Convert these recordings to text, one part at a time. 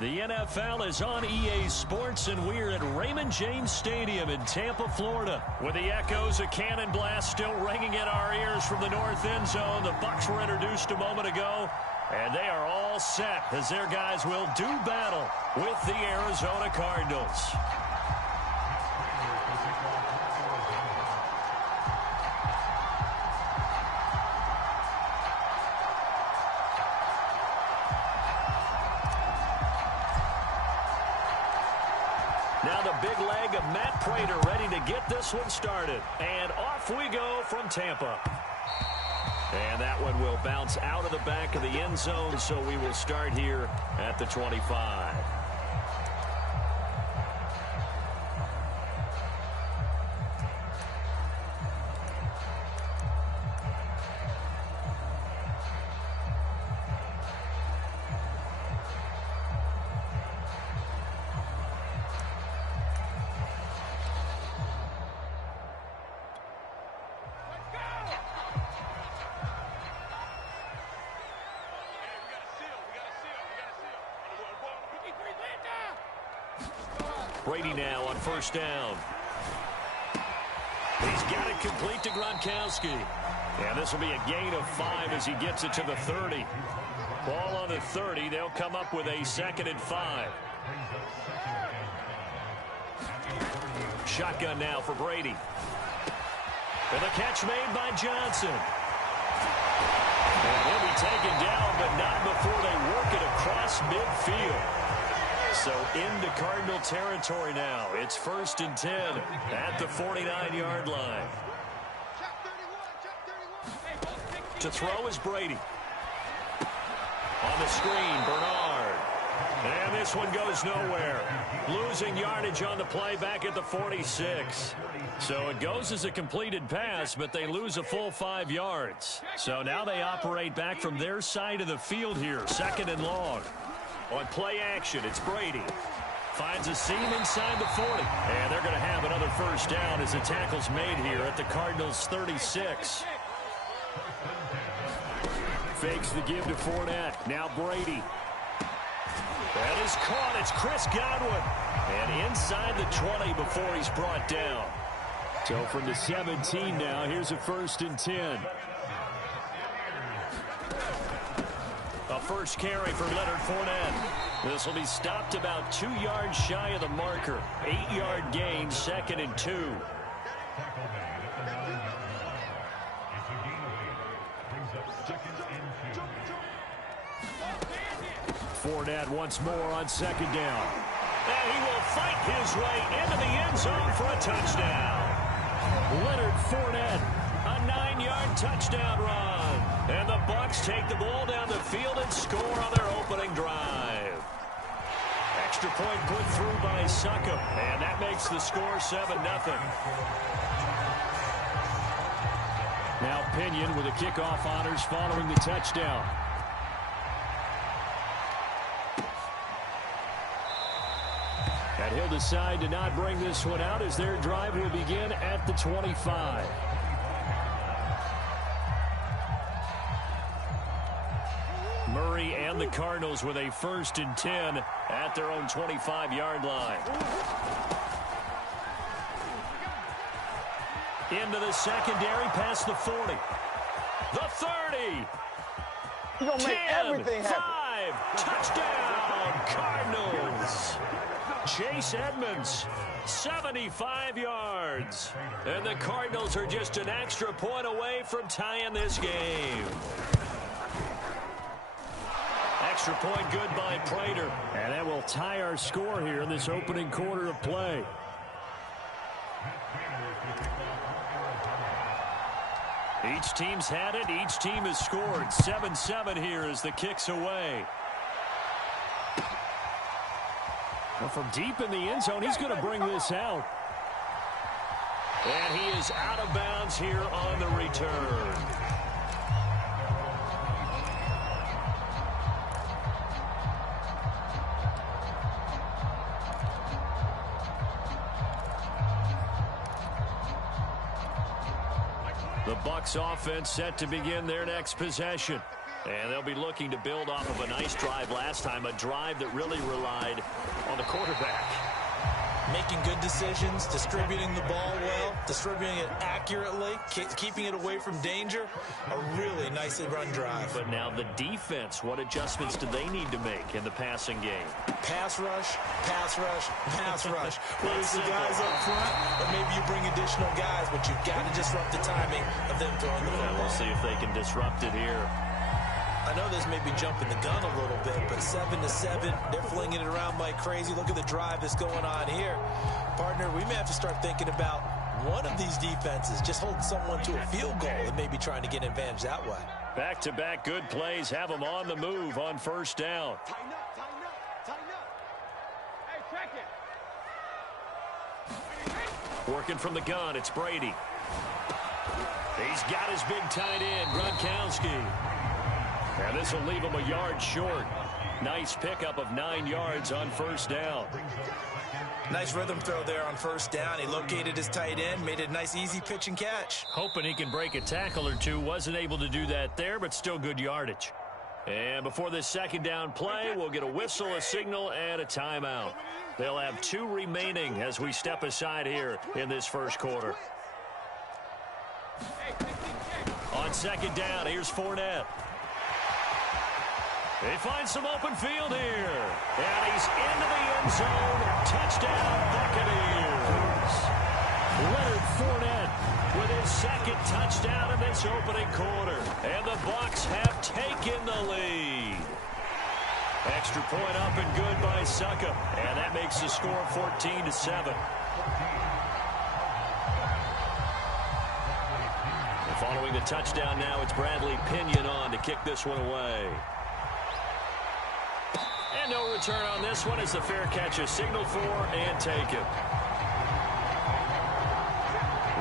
The NFL is on EA Sports, and we're at Raymond James Stadium in Tampa, Florida. With the echoes of Cannon Blast still ringing in our ears from the north end zone, the Bucs were introduced a moment ago, and they are all set as their guys will do battle with the Arizona Cardinals. Now the big leg of Matt Prater ready to get this one started. And off we go from Tampa. And that one will bounce out of the back of the end zone, so we will start here at the 25. Brady now on first down. He's got it complete to Gronkowski. And this will be a gain of 5 as he gets it to the 30. Ball on the 30. They'll come up with a 2nd and 5. Shotgun now for Brady. And the catch made by Johnson. And he'll be taken down, but not before they work it across midfield. So into Cardinal territory now. It's 1st and 10 at the 49-yard line. To throw is Brady. On the screen, Bernard. And this one goes nowhere. Losing yardage on the play back at the 46. So it goes as a completed pass, but they lose a full 5 yards. So now they operate back from their side of the field here. 2nd and long. On play action, it's Brady. Finds a seam inside the 40. And they're going to have another first down as the tackle's made here at the Cardinals' 36. Fakes the give to Fournette. Now Brady. That is caught. It's Chris Godwin. And inside the 20 before he's brought down. So from the 17 now, here's a 1st and 10. A first carry for Leonard Fournette. This will be stopped about 2 yards shy of the marker. 8-yard gain, 2nd and 2. Fournette once more on 2nd down. And he will fight his way into the end zone for a touchdown. Leonard Fournette, a 9-yard touchdown run. And the Bucs take the ball down the field and score on their opening drive. Extra point put through by Succop. And that makes the score 7-0. Now Pinion with the kickoff honors following the touchdown. And he'll decide to not bring this one out as their drive will begin at the 25. Murray and the Cardinals with a 1st and 10 at their own 25-yard line. Into the secondary past the 40. The 30. You're going to make everything happen. 5. Touchdown, Cardinals. Chase Edmonds, 75 yards. And the Cardinals are just an extra point away from tying this game. Extra point good by Prater. And that will tie our score here in this opening quarter of play. Each team's had it. Each team has scored. 7-7 here as the kick's away. Well, from deep in the end zone, he's going to bring this out. And he is out of bounds here on the return. The Bucs offense set to begin their next possession. And they'll be looking to build off of a nice drive last time, a drive that really relied on the quarterback. Making good decisions, distributing the ball well, distributing it accurately, keeping it away from danger. A really nicely run drive. But now the defense, what adjustments do they need to make in the passing game? Pass rush, pass rush, pass rush. Whether it's the guys up front or maybe you bring additional guys, but you've got to disrupt the timing of them throwing the football. We'll see if they can disrupt it here. I know this may be jumping the gun a little bit, but 7-7, they're flinging it around like crazy. Look at the drive that's going on here. Partner, we may have to start thinking about one of these defenses just holding someone to a field goal and maybe trying to get an advantage that way. Back-to-back good plays have them on the move on first down. Tighten up, tighten up, tighten up. Hey, check it. Working from the gun, it's Brady. He's got his big tight end, Gronkowski. And this will leave him a yard short. Nice pickup of 9 yards on first down. Nice rhythm throw there on first down. He located his tight end, made it a nice easy pitch and catch. Hoping he can break a tackle or two. Wasn't able to do that there, but still good yardage. And before this second down play, we'll get a whistle, a signal, and a timeout. They'll have 2 remaining as we step aside here in this first quarter. On second down, here's Fournette. He finds some open field here. And he's into the end zone. Touchdown, Buccaneers. Leonard Fournette with his second touchdown in this opening quarter. And the Bucs have taken the lead. Extra point up and good by Succop. And that makes the score 14-7. Following the touchdown now, it's Bradley Pinion on to kick this one away. And no return on this one as the fair catch is signaled for and taken.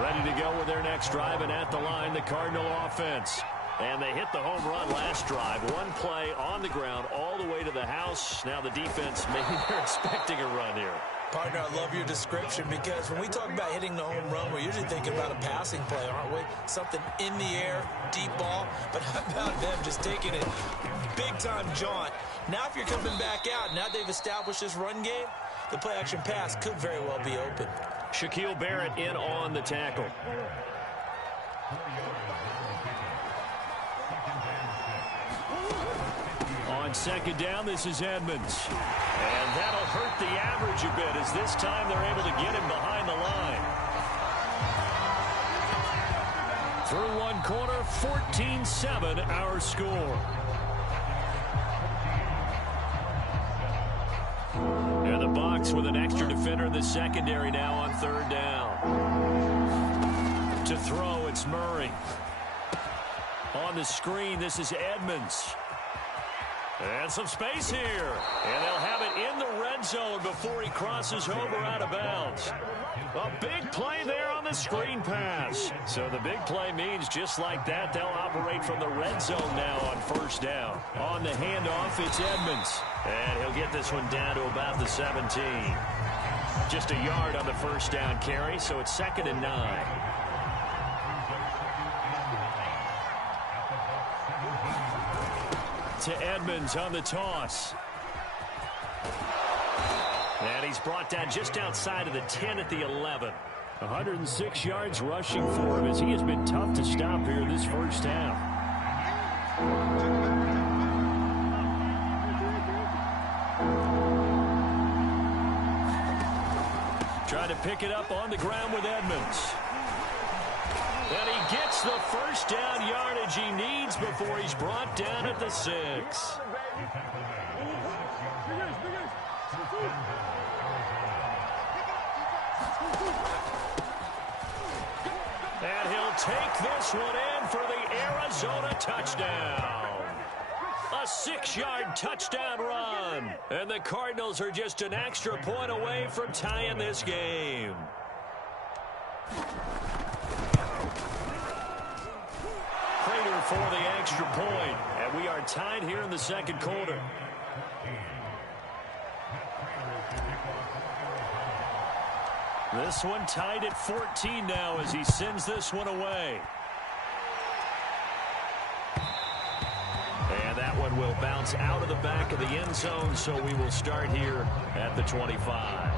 Ready to go with their next drive, and at the line, the Cardinal offense. And they hit the home run last drive. One play on the ground all the way to the house. Now the defense, maybe they're expecting a run here. Partner, I love your description because when we talk about hitting the home run, we're usually thinking about a passing play, aren't we? Something in the air, deep ball. But how about them just taking it big-time jaunt? Now if you're coming back out, now they've established this run game, the play-action pass could very well be open. Shaquille Barrett in on the tackle. On second down, this is Edmonds. And that'll hurt the average a bit as this time they're able to get him behind the line. Through one quarter, 14-7 our score. And the Bucs with an extra defender in the secondary now on third down. To throw, it's Murray. On the screen, this is Edmonds. And some space here. And they'll have it in the red zone before he crosses over out of bounds. A big play there on the screen pass. So the big play means just like that, they'll operate from the red zone now on first down. On the handoff, it's Edmonds. And he'll get this one down to about the 17. Just a yard on the first down carry, so it's 2nd and 9. To Edmonds on the toss. And he's brought down just outside of the 10 at the 11. 106 yards rushing for him as he has been tough to stop here this first half. Trying to pick it up on the ground with Edmonds. And he gets the first down yardage he needs before he's brought down at the 6. And he'll take this one in for the Arizona touchdown. A 6-yard touchdown run. And the Cardinals are just an extra point away from tying this game. Prater for the extra point. And we are tied here in the second quarter. This one tied at 14 now as he sends this one away. bounce out of the back of the end zone, so we will start here at the 25.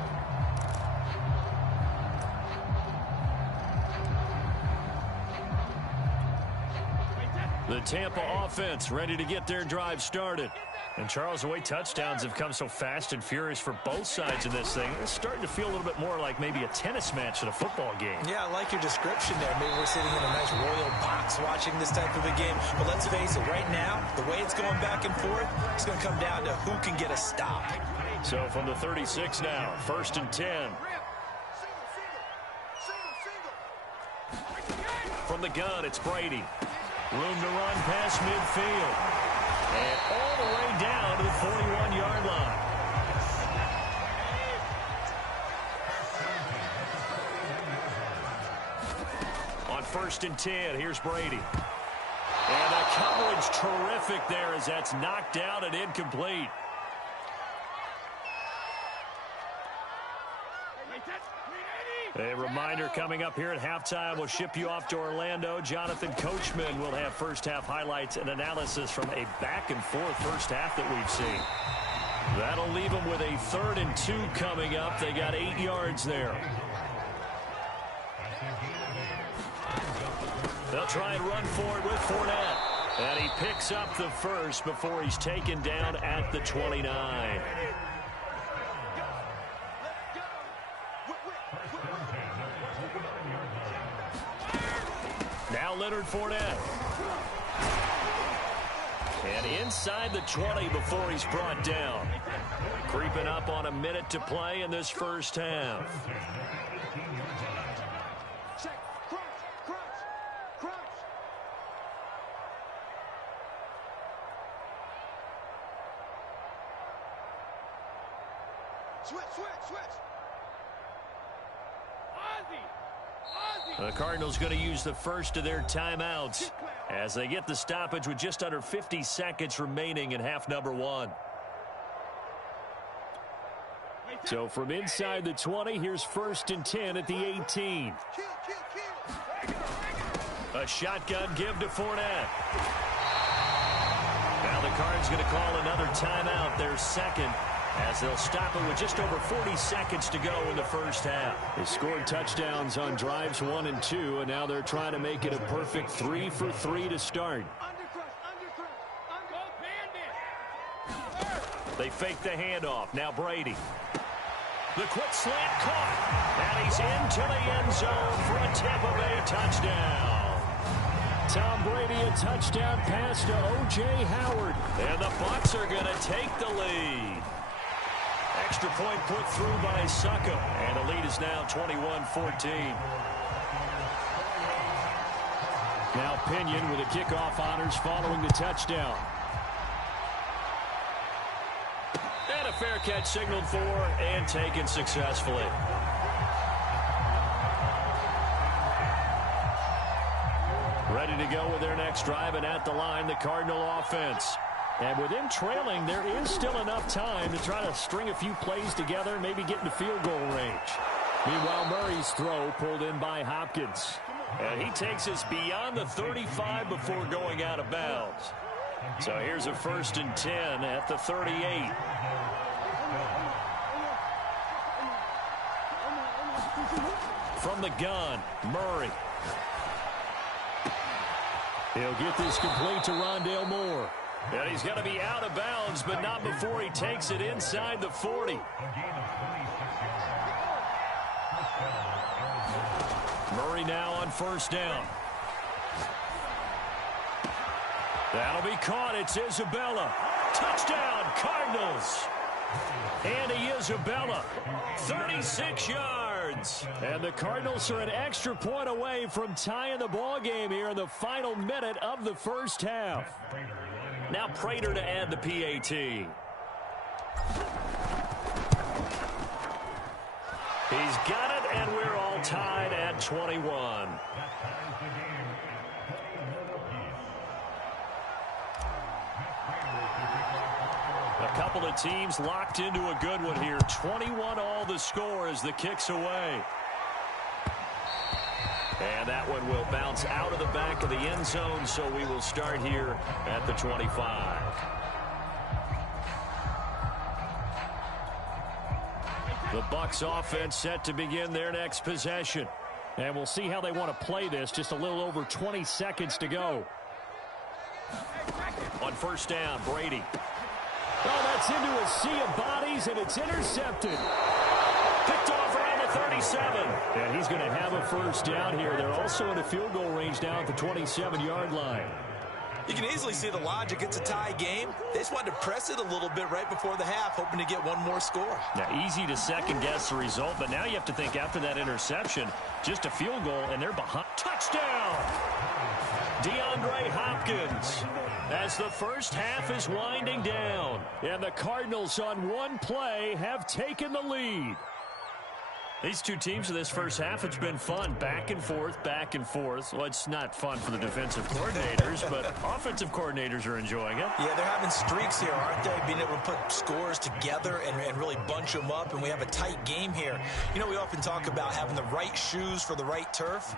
The Tampa offense ready to get their drive started. And, Charles, the way touchdowns have come so fast and furious for both sides of this thing, it's starting to feel a little bit more like maybe a tennis match at a football game. Yeah, I like your description there. Maybe we're sitting in a nice royal box watching this type of a game. But let's face it, right now, the way it's going back and forth, it's going to come down to who can get a stop. So from the 36 now, 1st and 10. From the gun, it's Brady. Room to run past midfield. And all the way down to the 41-yard line. On 1st and 10, here's Brady. And the coverage terrific there as that's knocked out and incomplete. A reminder coming up here at halftime. We'll ship you off to Orlando. Jonathan Coachman will have first-half highlights and analysis from a back-and-forth first half that we've seen. That'll leave them with a 3rd and 2 coming up. They got 8 yards there. They'll try and run for it with Fournette. And he picks up the first before he's taken down at the 29. Now Leonard Fournette. And inside the 20 before he's brought down. Creeping up on a minute to play in this first half. Check. Crunch. Switch. The Cardinals going to use the first of their timeouts as they get the stoppage with just under 50 seconds remaining in half number 1. So from inside the 20, here's 1st and 10 at the 18. A shotgun give to Fournette. Now the Cards going to call another timeout, their second, as they'll stop it with just over 40 seconds to go in the first half. They scored touchdowns on drives 1 and 2, and now they're trying to make it a perfect 3 for 3 to start. They fake the handoff. Now Brady. The quick slant caught. And he's into the end zone for a Tampa Bay touchdown. Tom Brady, a touchdown pass to O.J. Howard. And the Bucs are going to take the lead. Extra point put through by Succop. And the lead is now 21-14. Now Pinion with the kickoff honors following the touchdown. And a fair catch signaled for and taken successfully. Ready to go with their next drive, and at the line, the Cardinal offense. And with them trailing, there is still enough time to try to string a few plays together, maybe get into field goal range. Meanwhile, Murray's throw pulled in by Hopkins. And he takes us beyond the 35 before going out of bounds. So here's a 1st and 10 at the 38. From the gun, Murray. He'll get this complete to Rondale Moore. And he's going to be out of bounds, but not before he takes it inside the 40. Murray now on 1st down. That'll be caught. It's Isabella. Touchdown, Cardinals. Andy Isabella, 36 yards. And the Cardinals are an extra point away from tying the ball game here in the final minute of the first half. Now Prater to add the PAT. He's got it, and we're all tied at 21. A couple of teams locked into a good one here. 21 all the score as the kick's away. And that one will bounce out of the back of the end zone, so we will start here at the 25. The Bucs offense set to begin their next possession. And we'll see how they want to play this. Just a little over 20 seconds to go. On first down, Brady. Oh, that's into a sea of bodies, and it's intercepted. Picked off around the 37. And he's going to have a first down here. They're also in a field goal range now at the 27-yard line. You can easily see the logic. It's a tie game. They just wanted to press it a little bit right before the half, hoping to get one more score. Now, easy to second-guess the result, but now you have to think after that interception, just a field goal, and they're behind. Touchdown! DeAndre Hopkins as the first half is winding down. And the Cardinals on one play have taken the lead. These two teams in this first half, it's been fun. Back and forth, back and forth. Well, it's not fun for the defensive coordinators, but offensive coordinators are enjoying it. Yeah, they're having streaks here, aren't they? Being able to put scores together and really bunch them up, and we have a tight game here. You know, we often talk about having the right shoes for the right turf.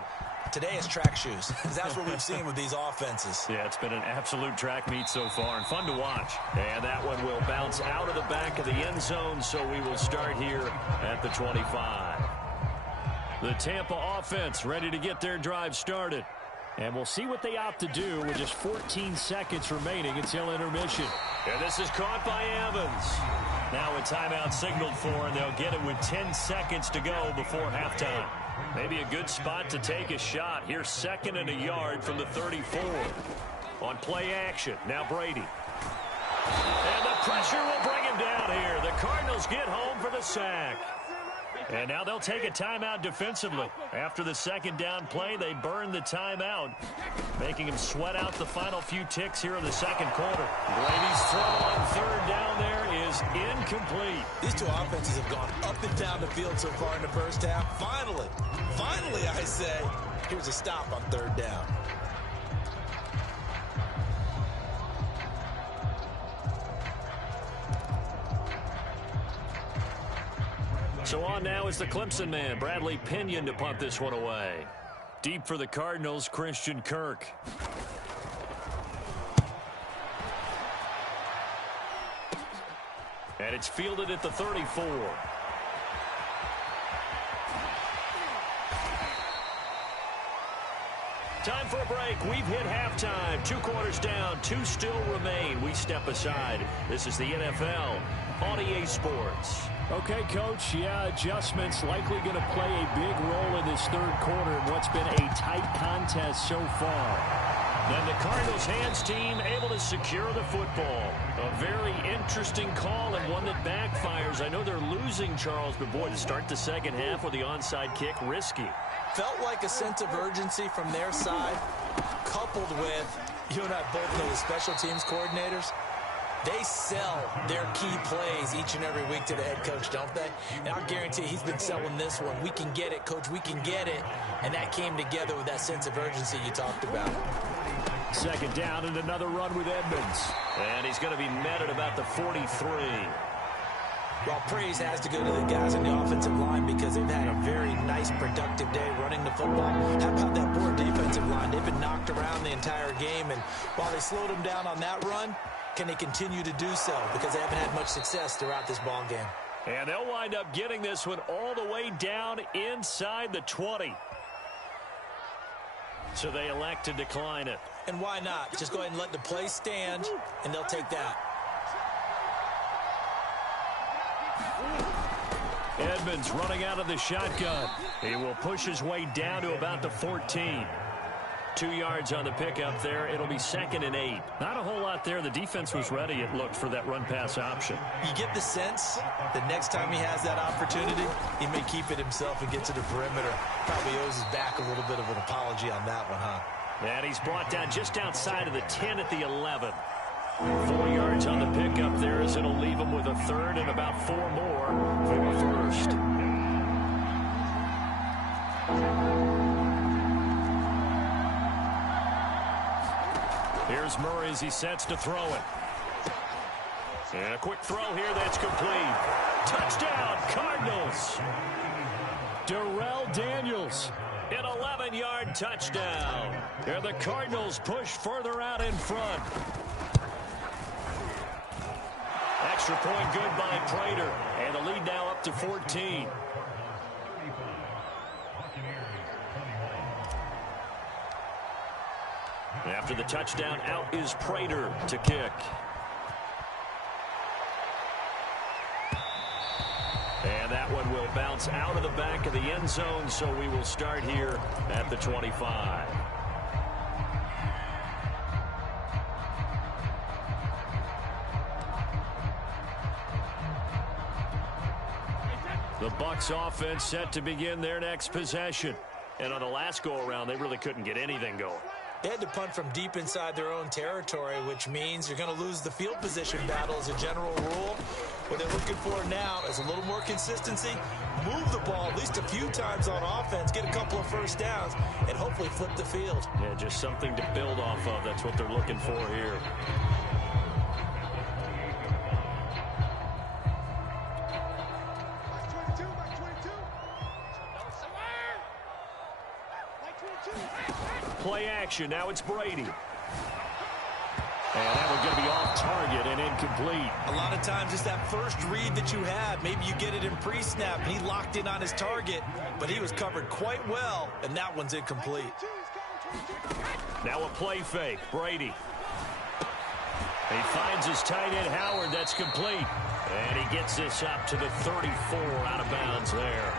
Today is track shoes. That's what we've seen with these offenses. Yeah, it's been an absolute track meet so far and fun to watch. And that one will bounce out of the back of the end zone, so we will start here at the 25. The Tampa offense ready to get their drive started. And we'll see what they opt to do with just 14 seconds remaining until intermission. And this is caught by Evans. Now a timeout signaled for, and they'll get it with 10 seconds to go before halftime. Maybe a good spot to take a shot. Here's 2nd and a yard from the 34. On play action, now Brady. And the pressure will bring him down here. The Cardinals get home for the sack. And now they'll take a timeout defensively. After the second down play, they burn the timeout, making him sweat out the final few ticks here in the second quarter. Brady's throw on third down there is incomplete. These two offenses have gone up and down the field so far in the first half. Finally, I say, here's a stop on third down. So on now is the Clemson man, Bradley Pinion, to punt this one away. Deep for the Cardinals, Christian Kirk. And it's fielded at the 34. Time for a break. We've hit halftime. 2 quarters down. 2 still remain. We step aside. This is the NFL on EA Sports. Okay, Coach, yeah, adjustments likely going to play a big role in this third quarter in what's been a tight contest so far. Then the Cardinals' hands team able to secure the football. A very interesting call and one that backfires. I know they're losing, Charles, but boy, to start the second half with the onside kick, risky. Felt like a sense of urgency from their side, coupled with, you and I both know the special teams coordinators. They sell their key plays each and every week to the head coach, don't they? And I'll guarantee he's been selling this one. We can get it, Coach. We can get it. And that came together with that sense of urgency you talked about. Second down and another run with Edmonds. And he's going to be met at about the 43. Well, praise has to go to the guys on the offensive line because they've had a very nice, productive day running the football. How about that poor defensive line? They've been knocked around the entire game, and while they slowed them down on that run, can they continue to do so? Because they haven't had much success throughout this ball game. And they'll wind up getting this one all the way down inside the 20. So they elect to decline it. And why not? Just go ahead and let the play stand, and they'll take that. Edmonds running out of the shotgun. He will push his way down to about the 14. 2 yards on the pickup there. It'll be 2nd and 8. Not a whole lot there. The defense was ready, it looked, for that run-pass option. You get the sense that next time he has that opportunity, he may keep it himself and get to the perimeter. Probably owes his back a little bit of an apology on that one, huh? And he's brought down just outside of the 10 at the 11. 4 yards on the pickup there as it'll leave him with a third and about 4 more for a first. Here's Murray as he sets to throw it. And a quick throw here that's complete. Touchdown, Cardinals. Darrell Daniels. An 11-yard touchdown. And the Cardinals push further out in front. extra point good by Prater. And the lead now up to 14. After the touchdown, out is Prater to kick. And that one will bounce out of the back of the end zone, so we will start here at the 25. The Bucs offense set to begin their next possession. And on the last go-around, they really couldn't get anything going. They had to punt from deep inside their own territory, which means you're going to lose the field position battle as a general rule. What they're looking for now is a little more consistency, move the ball at least a few times on offense, get a couple of first downs, and hopefully flip the field. Yeah, just something to build off of. That's what they're looking for here. Play action. Now it's Brady. And that one's going to be off target and incomplete. A lot of times it's that first read that you have. Maybe you get it in pre-snap, and he locked in on his target, but he was covered quite well, and that one's incomplete. Now a play fake. Brady. He finds his tight end, Howard. That's complete. And he gets this up to the 34 out of bounds there.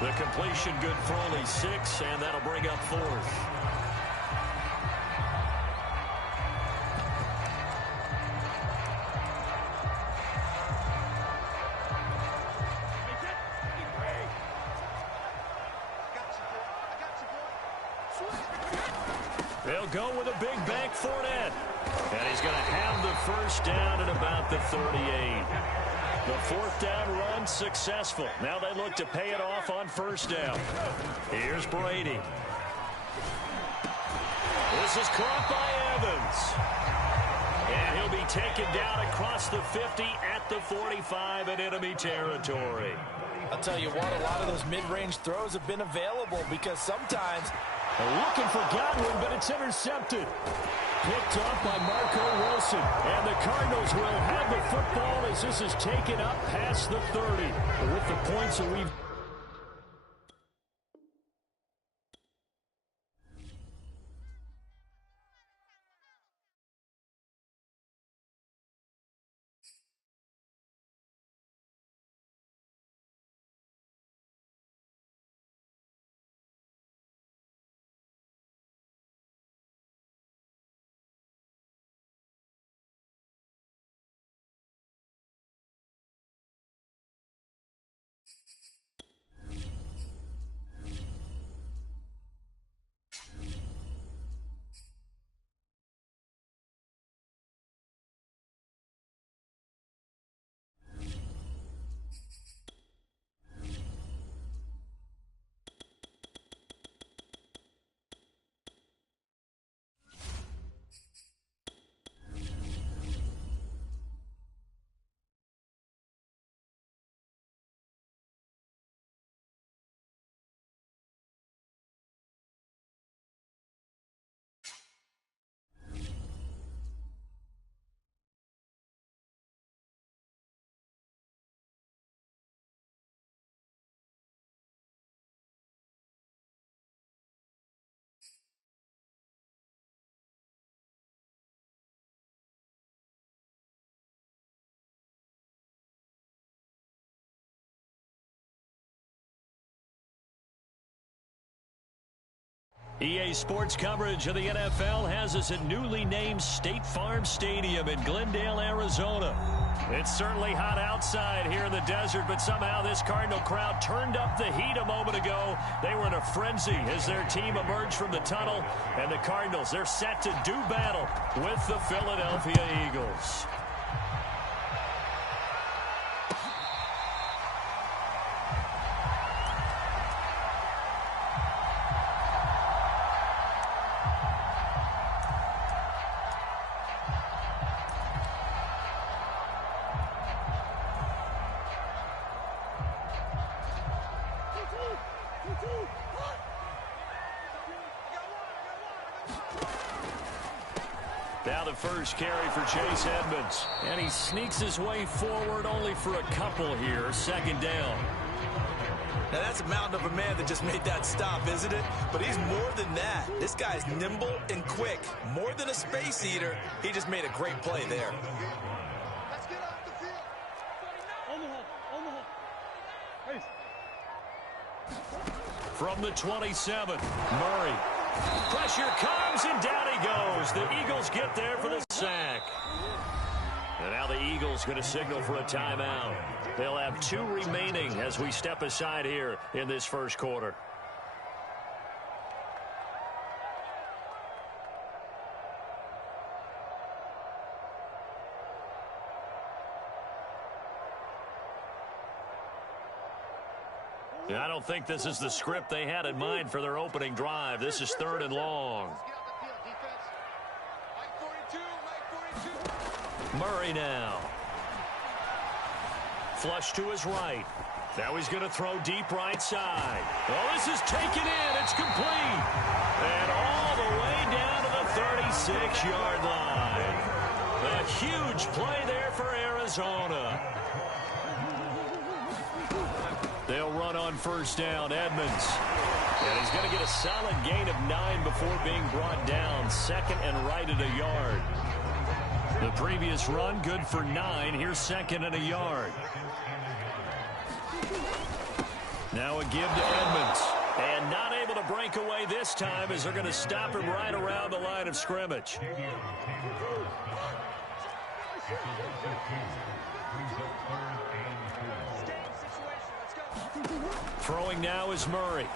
The completion good for only 6, and that'll bring up 4th. They'll go with a big bank Fournette. And he's going to have the first down at about the 38. The 4th down run successful. Now they look to pay it off on first down. Here's Brady. This is caught by Evans. And he'll be taken down across the 50 at the 45 in enemy territory. I'll tell you what, a lot of those mid-range throws have been available because sometimes they're looking for Godwin, but it's intercepted. Picked up by Marco Wilson. And the Cardinals will have the football as this is taken up past the 30. With the points that we've... EA Sports coverage of the NFL has us at newly named State Farm Stadium in Glendale, Arizona. It's certainly hot outside here in the desert, but somehow this Cardinal crowd turned up the heat a moment ago. They were in a frenzy as their team emerged from the tunnel, and the Cardinals, they're set to do battle with the Philadelphia Eagles. Now the first carry for Chase Edmonds. And he sneaks his way forward only for a couple here. Second down. Now that's a mountain of a man that just made that stop, isn't it? But he's more than that. This guy's nimble and quick. More than a space eater. He just made a great play there. Let's get off the field. Omaha. Hey. From the 27, Murray. Pressure comes, and down he goes. The Eagles get there for the sack. And now the Eagles going to signal for a timeout. They'll have 2 remaining as we step aside here in this first quarter. I don't think this is the script they had in mind for their opening drive. This is 3rd and long. Murray now. Flush to his right. Now he's going to throw deep right side. Oh, this is taken in. It's complete. And all the way down to the 36-yard line. A huge play there for Arizona. They'll run on first down. Edmonds. And he's going to get a solid gain of 9 before being brought down. Second and right at a yard. The previous run, good for 9. Here's second and a yard. Now a give to Edmonds. And not able to break away this time as they're going to stop him right around the line of scrimmage. Throwing now is Murray.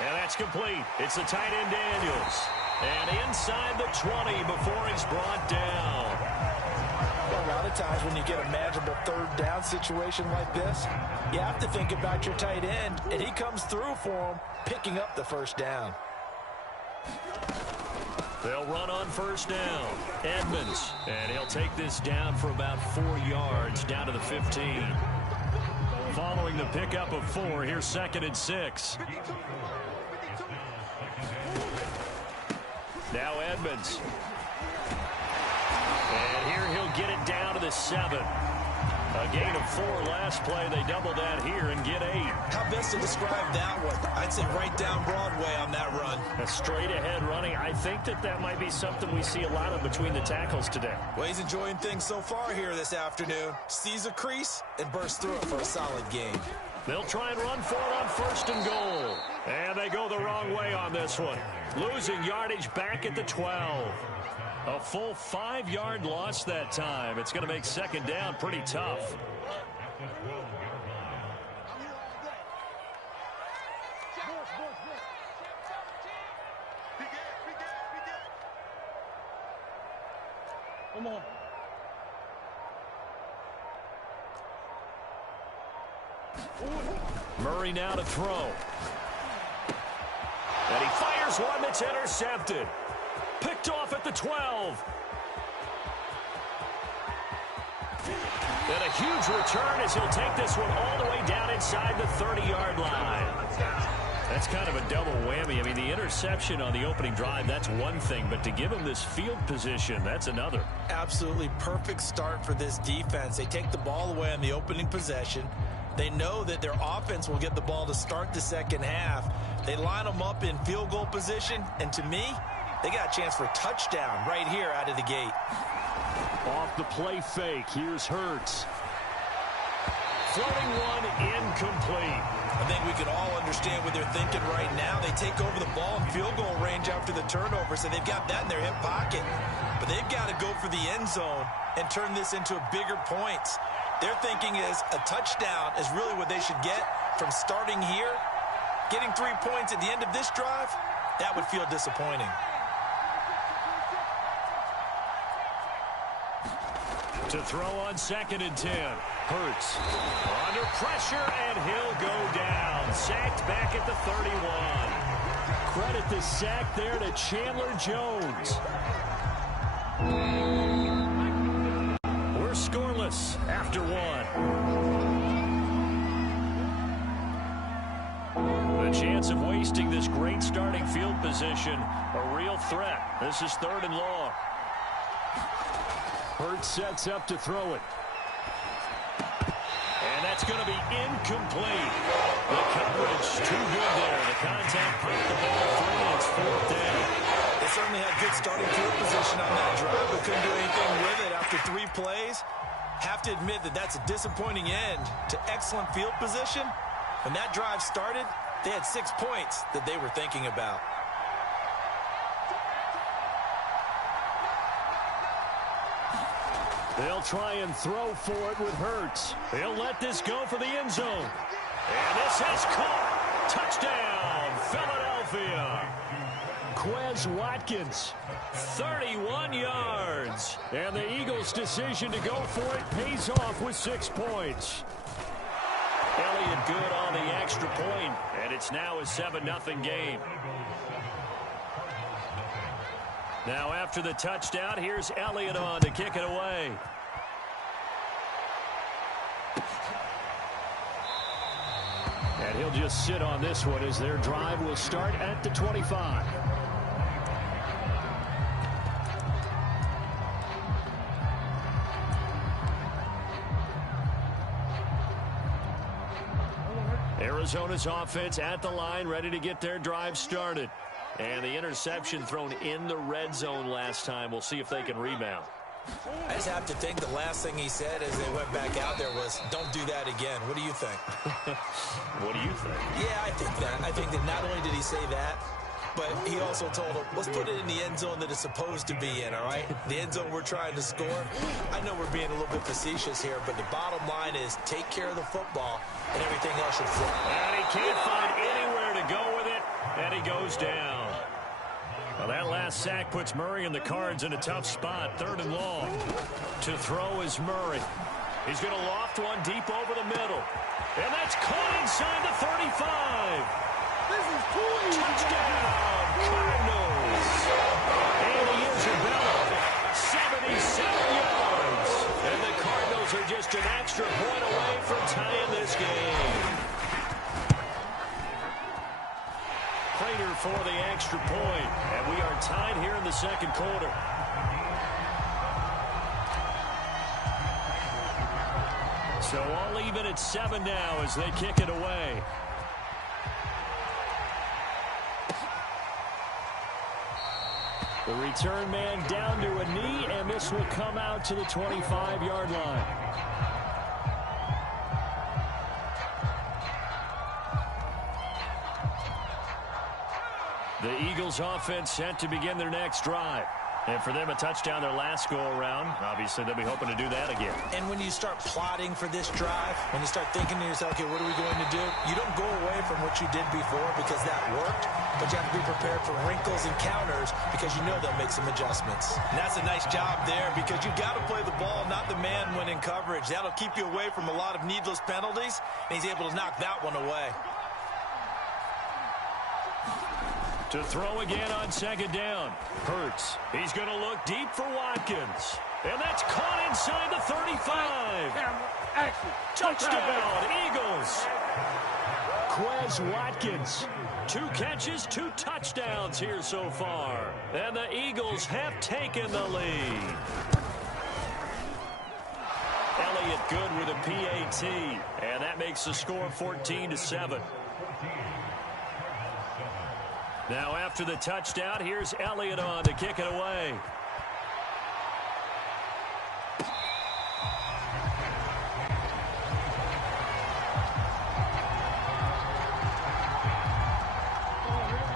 And that's complete. It's the tight end Daniels. And inside the 20 before he's brought down. Well, a lot of times when you get a manageable 3rd down situation like this, you have to think about your tight end, and he comes through for him, picking up the first down. They'll run on first down. Edmonds. And he'll take this down for about 4 yards, down to the 15. Following the pickup of 4, here's second and 6. Now Edmonds. And here he'll get it down to the 7. A gain of 4 last play. They double that here and get 8. How best to describe that one? I'd say right down Broadway on that run. A straight ahead running. I think that might be something we see a lot of between the tackles today. Well, he's enjoying things so far here this afternoon. Sees a crease and bursts through it for a solid gain. They'll try and run for it on first and goal. And they go the wrong way on this one. Losing yardage back at the 12. A full 5-yard loss that time. It's going to make second down pretty tough. Murray now to throw. And he fires one that's intercepted. Picked off at the 12. And a huge return as he'll take this one all the way down inside the 30-yard line. That's kind of a double whammy. I mean, the interception on the opening drive, that's one thing. But to give him this field position, that's another. Absolutely perfect start for this defense. They take the ball away on the opening possession. They know that their offense will get the ball to start the second half. They line them up in field goal position. And to me, they got a chance for a touchdown right here out of the gate. Off the play fake, here's Hurts. Floating one, incomplete. I think we can all understand what they're thinking right now. They take over the ball in field goal range after the turnover, so they've got that in their hip pocket. But they've got to go for the end zone and turn this into bigger points. Their thinking is a touchdown is really what they should get from starting here. Getting 3 points at the end of this drive, that would feel disappointing. To throw on second and 10. Hurts under pressure, and he'll go down. Sacked back at the 31. Credit the sack there to Chandler Jones. We're scoreless after 1. The chance of wasting this great starting field position, a real threat. This is 3rd and long. Hurts sets up to throw it. And that's going to be incomplete. The coverage too good there. The contact popped the ball free, and it's 4th down. They certainly had good starting field position on that drive, but couldn't do anything with it after 3 plays. Have to admit that that's a disappointing end to excellent field position. When that drive started, they had 6 points that they were thinking about. They'll try and throw for it with Hurts. He'll let this go for the end zone. And this is caught. Touchdown, Philadelphia. Quez Watkins, 31 yards. And the Eagles' decision to go for it pays off with 6 points. Elliott good on the extra point, and it's now a 7-0 game. Now after the touchdown, here's Elliott on to kick it away. And he'll just sit on this one as their drive will start at the 25. Arizona's offense at the line, ready to get their drive started. And the interception thrown in the red zone last time. We'll see if they can rebound. I just have to think the last thing he said as they went back out there was, don't do that again. What do you think? What do you think? Yeah, I think that. I think that not only did he say that, but he also told them, let's put it in the end zone that it's supposed to be in, all right? The end zone we're trying to score. I know we're being a little bit facetious here, but the bottom line is take care of the football, and everything else should flow. And he can't find anywhere to go with it, and he goes down. Well, that last sack puts Murray and the Cards in a tough spot, 3rd and long. To throw is Murray. He's going to loft one deep over the middle. And that's caught inside the 35. This is too easy. Touchdown, Cardinals. And Isabella, 77 yards. And the Cardinals are just an extra point away from tying this game. Prater for the extra point. And we are tied here in the 2nd quarter. So all even at 7 now as they kick it away. The return man down to a knee, and this will come out to the 25-yard line. The Eagles offense set to begin their next drive. And for them, a touchdown their last go-around. Obviously, they'll be hoping to do that again. And when you start plotting for this drive, when you start thinking to yourself, okay, what are we going to do? You don't go away from what you did before because that worked, but you have to be prepared for wrinkles and counters because you know they'll make some adjustments. And that's a nice job there because you got to play the ball, not the man when in coverage. That'll keep you away from a lot of needless penalties, and he's able to knock that one away. To throw again on 2nd down. Hurts. He's going to look deep for Watkins. And that's caught inside the 35. Touchdown, Eagles. Quez Watkins. 2 catches, 2 touchdowns here so far. And the Eagles have taken the lead. Elliott good with a PAT. And that makes the score 14-7. Now after the touchdown, here's Elliott on to kick it away.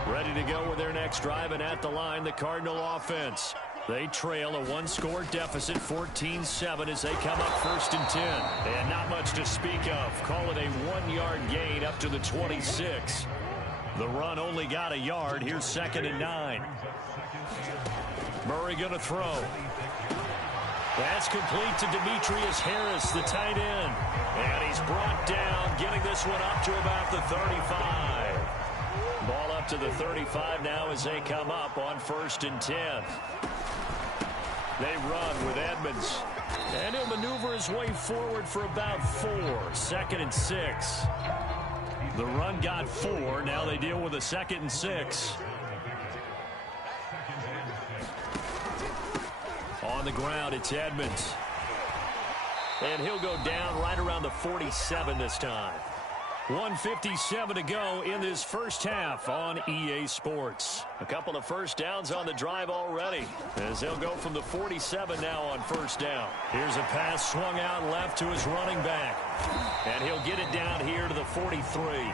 Ready to go with their next drive, and at the line, the Cardinal offense. They trail a 1-score deficit, 14-7, as they come up 1st and 10. And not much to speak of. Call it a 1-yard gain up to the 26. The run only got a yard. Here's 2nd and 9. Murray going to throw. That's complete to Demetrius Harris, the tight end. And he's brought down, getting this one up to about the 35. Ball up to the 35 now as they come up on 1st and 10. They run with Edmonds. And he'll maneuver his way forward for about 4. 2nd and 6. The run got 4. Now they deal with a 2nd and 6. On on the ground, it's Edmonds. And he'll go down right around the 47 this time. 1:57 to go in this first half on EA Sports. A couple of first downs on the drive already, as they'll go from the 47 now on first down. Here's a pass swung out left to his running back. And he'll get it down here to the 43.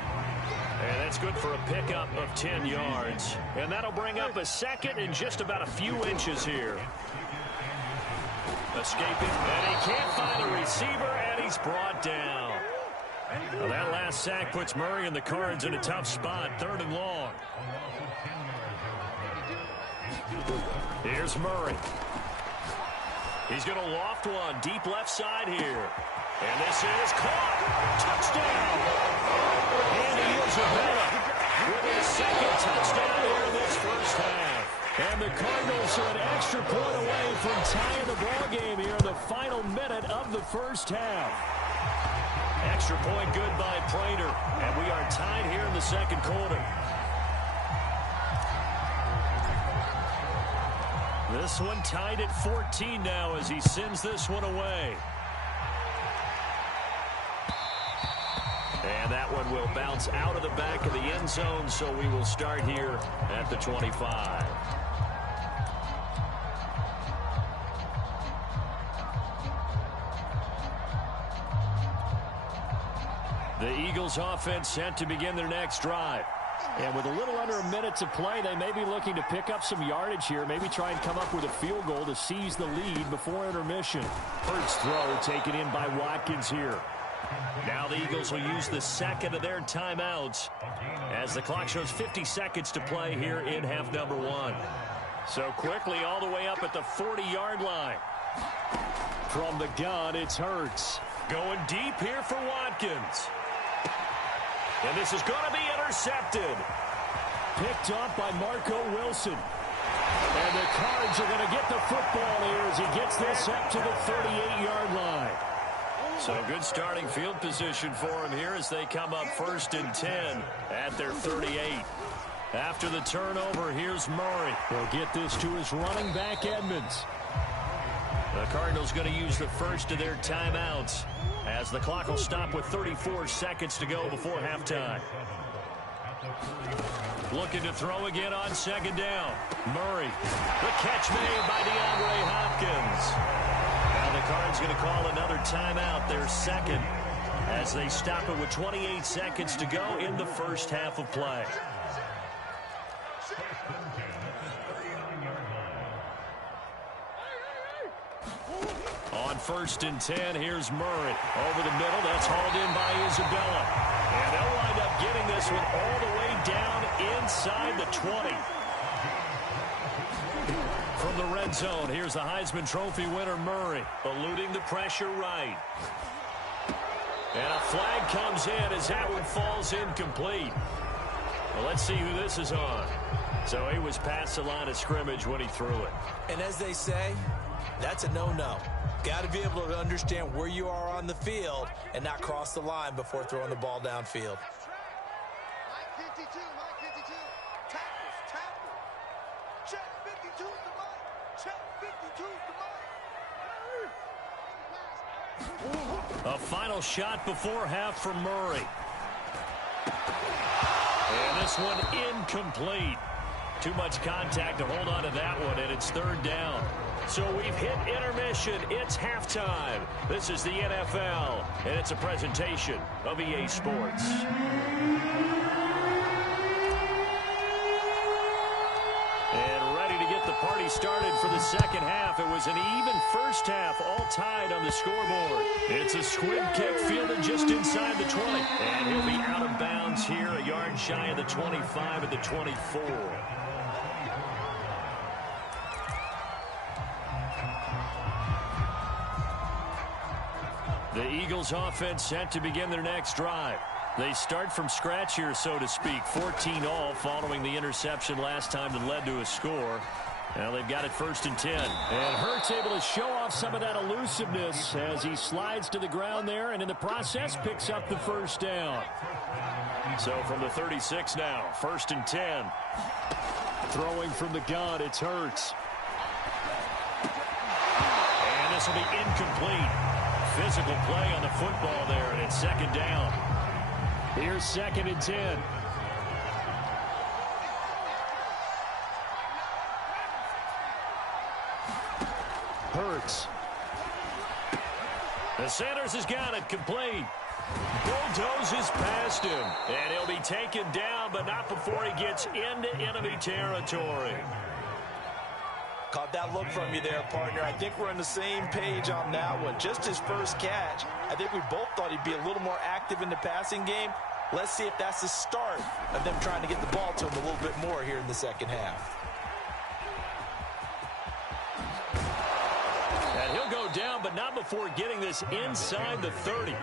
And that's good for a pickup of 10 yards. And that'll bring up a second and just about a few inches here. Escaping, and he can't find a receiver, and he's brought down. Well, that last sack puts Murray and the Cards in a tough spot, 3rd and long. Here's Murray. He's going to loft one deep left side here. And this is caught. Touchdown. Andy Isabella with his second touchdown here in this first half. And the Cardinals are an extra point away from tying the ball game here in the final minute of the first half. Extra point good by Prater. And we are tied here in the second quarter. This one tied at 14 now as he sends this one away. And that one will bounce out of the back of the end zone, so we will start here at the 25. The Eagles offense set to begin their next drive. And with a little under a minute to play, they may be looking to pick up some yardage here, maybe try and come up with a field goal to seize the lead before intermission. Hurts throw taken in by Watkins here. Now the Eagles will use the second of their timeouts as the clock shows 50 seconds to play here in half number 1. So quickly all the way up at the 40-yard line. From the gun, it's Hurts. Going deep here for Watkins. And this is going to be intercepted. Picked up by Marco Wilson. And the Cards are going to get the football here as he gets this up to the 38-yard line. So good starting field position for him here as they come up 1st and 10 at their 38. After the turnover, here's Murray. He'll get this to his running back, Edmonds. The Cardinals going to use the first of their timeouts as the clock will stop with 34 seconds to go before halftime. Looking to throw again on second down. Murray. The catch made by DeAndre Hopkins. Now the Cards going to call another timeout, their second, as they stop it with 28 seconds to go in the first half of play. On 1st and 10, here's Murray. Over the middle, that's hauled in by Isabella. And they'll wind up getting this one all the way down inside the 20. From the red zone, here's the Heisman Trophy winner, Murray, eluding the pressure right. And a flag comes in as that one falls incomplete. Well, let's see who this is on. So he was past the line of scrimmage when he threw it. And as they say, that's a no-no. Got to be able to understand where you are on the field and not cross the line before throwing the ball downfield. Mike 52, Mike 52. Tackles. Check 52's the mic. Check 52's the mic. A final shot before half from Murray. And this one incomplete. Too much contact to hold on to that one, and it's 3rd down. So we've hit intermission. It's halftime. This is the NFL, and it's a presentation of EA Sports. And ready to get the party started for the second half. It was an even first half, all tied on the scoreboard. It's a squib kick fielded just inside the 20. And he'll be out of bounds here, a yard shy of the 25 at the 24. The Eagles offense set to begin their next drive. They start from scratch here, so to speak. 14-all following the interception last time that led to a score. Now they've got it 1st and 10. And Hurts able to show off some of that elusiveness as he slides to the ground there and in the process picks up the first down. So from the 36 now, 1st and 10. Throwing from the gun, it's Hurts. this will be incomplete. Physical play on the football there, and it's second down. Here's 2nd and 10. Hurts. The Sanders has got it complete. Bulldozes past him, and he'll be taken down, but not before he gets into enemy territory. Caught that look from you there, partner. I think we're on the same page on that one. Just his first catch. I think we both thought he'd be a little more active in the passing game. Let's see if that's the start of them trying to get the ball to him a little bit more here in the second half. And he'll go down, but not before getting this inside the 30.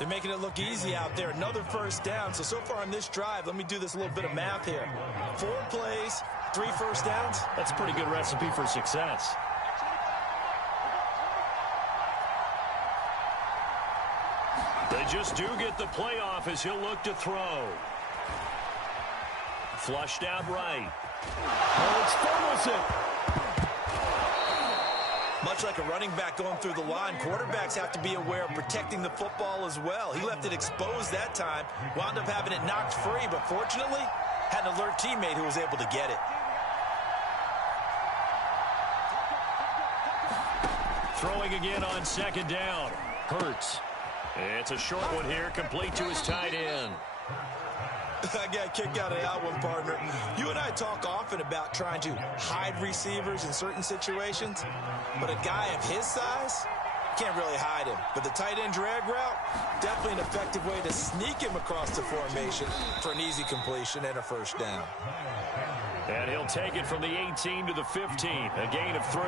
They're making it look easy out there. Another first down. So far on this drive, let me do this little bit of math here. 4 plays, 3 first downs. That's a pretty good recipe for success. They just do get the playoff as he'll look to throw. Flushed out right. Hurts fumbles it. Much like a running back going through the line, quarterbacks have to be aware of protecting the football as well. He left it exposed that time, wound up having it knocked free, but fortunately, had an alert teammate who was able to get it. Throwing again on 2nd down. Hurts. It's a short one here, complete to his tight end. I got a kick out of that one, partner. You and I talk often about trying to hide receivers in certain situations, but a guy of his size can't really hide him. But the tight end drag route, definitely an effective way to sneak him across the formation for an easy completion and a first down. And he'll take it from the 18 to the 15, a gain of 3.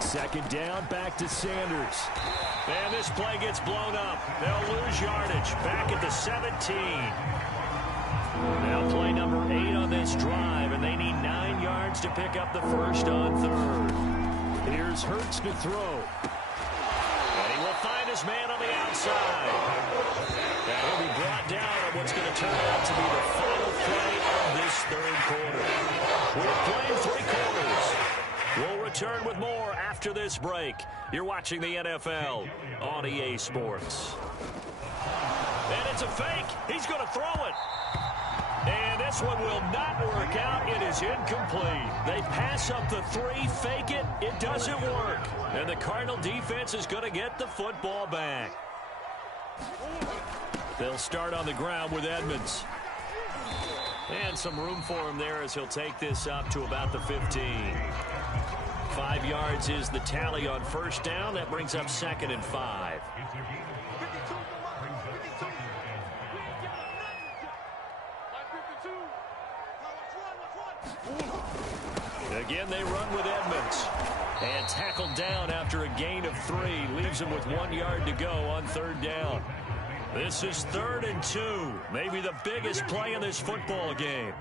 Second down, back to Sanders. And this play gets blown up. They'll lose yardage. Back at the 17. Now play number 8 on this drive, and they need 9 yards to pick up the first on 3rd. Here's Hurts to throw. And he will find his man on the outside. And he'll be brought down on what's going to turn out to be the final play of this 3rd quarter. We're playing 3 quarters. We'll return with more after this break. You're watching the NFL on EA Sports. And it's a fake. He's going to throw it. And this one will not work out. It is incomplete. They pass up the 3, fake it. It doesn't work. And the Cardinal defense is going to get the football back. They'll start on the ground with Edmonds. And some room for him there as he'll take this up to about the 15. 5 yards is the tally on first down. That brings up 2nd and 5. Again, they run with Edmonds. And tackled down after a gain of 3. Leaves him with 1 yard to go on 3rd down. This is 3rd and 2. Maybe the biggest play in this football game.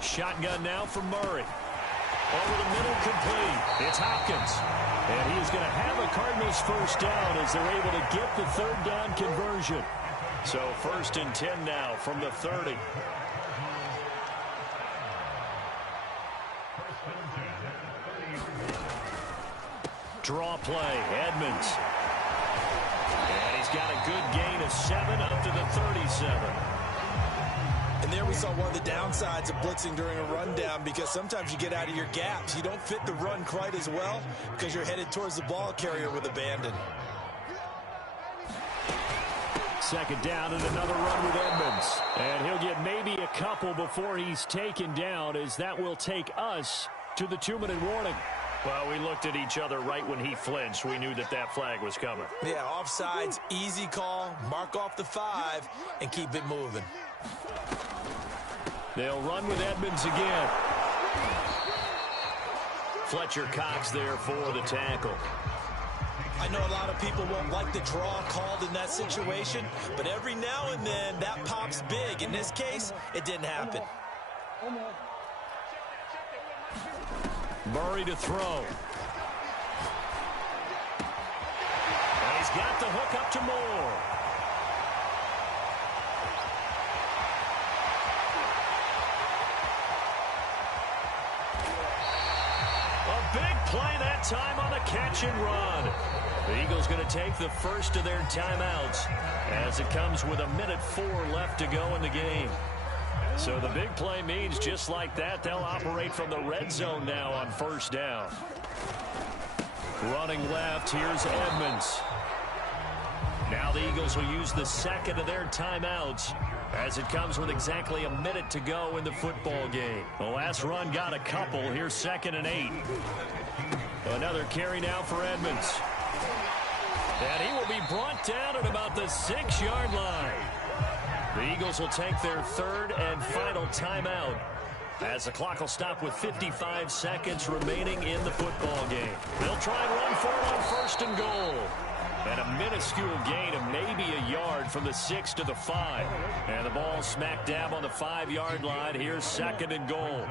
Shotgun now from Murray. Over the middle, complete. It's Hopkins. And he is going to have a Cardinals first down as they're able to get the 3rd down conversion. So 1st and 10 now from the 30. Draw play, Edmonds. And he's got a good gain of 7 up to the 37. And there we saw one of the downsides of blitzing during a rundown, because sometimes you get out of your gaps. You don't fit the run quite as well because you're headed towards the ball carrier with abandon. 2nd down and another run with Edmonds. And he'll get maybe a couple before he's taken down, as that will take us to the 2-minute warning. Well, we looked at each other right when he flinched. We knew that that flag was coming. Yeah, offsides, easy call, mark off the 5, and keep it moving. They'll run with Edmonds again. Fletcher Cox there for the tackle. I know a lot of people won't like the draw called in that situation, but every now and then that pops big. In this case, it didn't happen. Murray to throw. he's got the hook up to Moore. A big play that time on the catch and run. The Eagles going to take the first of their timeouts as it comes with 1:04 left to go in the game. So the big play means just like that, they'll operate from the red zone now on first down. Running left, here's Edmonds. Now the Eagles will use the second of their timeouts as it comes with exactly a minute to go in the football game. The last run got a couple. Here's 2nd and 8. Another carry now for Edmonds. And he will be brought down at about the 6-yard line. The Eagles will take their third and final timeout as the clock will stop with 55 seconds remaining in the football game. They'll try and run for it on 1st and goal. And a minuscule gain of maybe a yard from the 6 to the 5. And the ball smack dab on the 5-yard line. Here's 2nd and goal.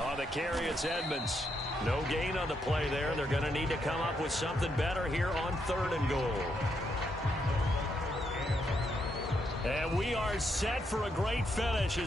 On the carry, it's Edmonds. No gain on the play there. They're going to need to come up with something better here on 3rd and goal. And we are set for a great finish.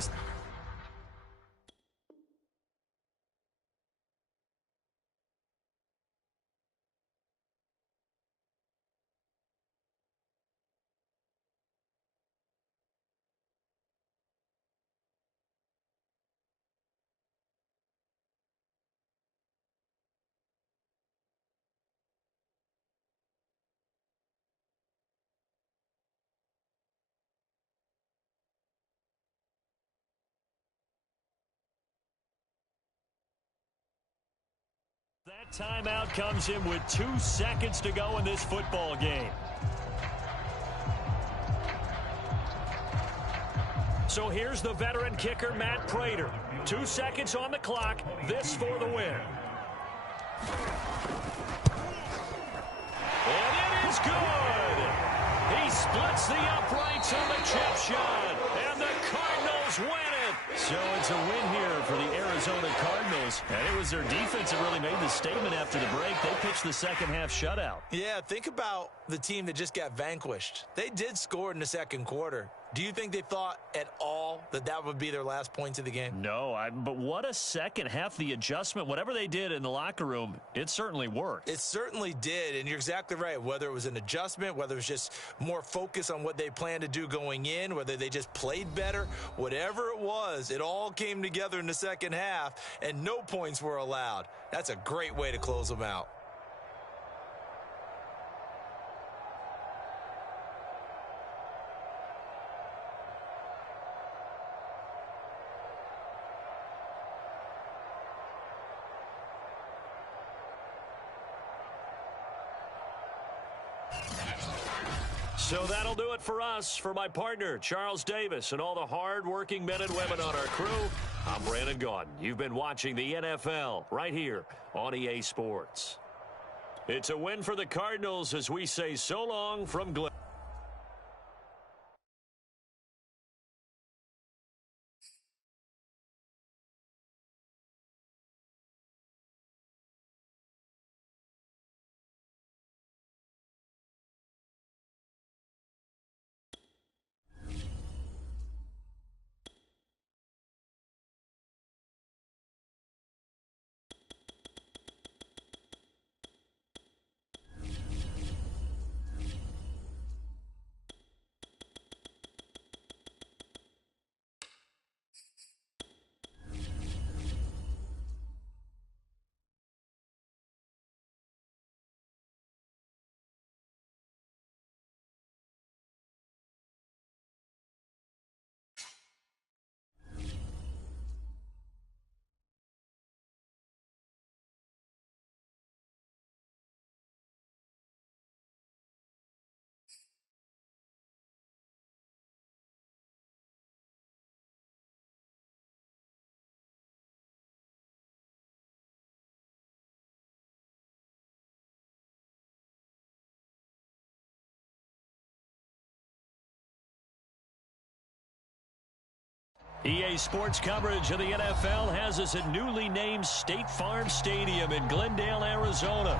That timeout comes in with 2 seconds to go in this football game. So here's the veteran kicker, Matt Prater. 2 seconds on the clock. This for the win. And it is good. He splits the uprights on the chip shot. And the Cardinals win it. So it's a win here for the Arizona Cardinals. And it was their defense that really made the statement after the break. They pitched the second half shutout. Yeah, think about the team that just got vanquished. They did score in the second quarter. Do you think they thought at all that that would be their last points of the game? No, but what a second half. The adjustment, whatever they did in the locker room, it certainly worked. It certainly did, and you're exactly right. Whether it was an adjustment, whether it was just more focus on what they planned to do going in, whether they just played better, whatever it was, it all came together in the second half, and no points were allowed. That's a great way to close them out. So that'll do it for us. For my partner, Charles Davis, and all the hard-working men and women on our crew, I'm Brandon Gaudin. You've been watching the NFL right here on EA Sports. It's a win for the Cardinals as we say so long from Glen. EA Sports coverage of the NFL has us at newly named State Farm Stadium in Glendale, Arizona.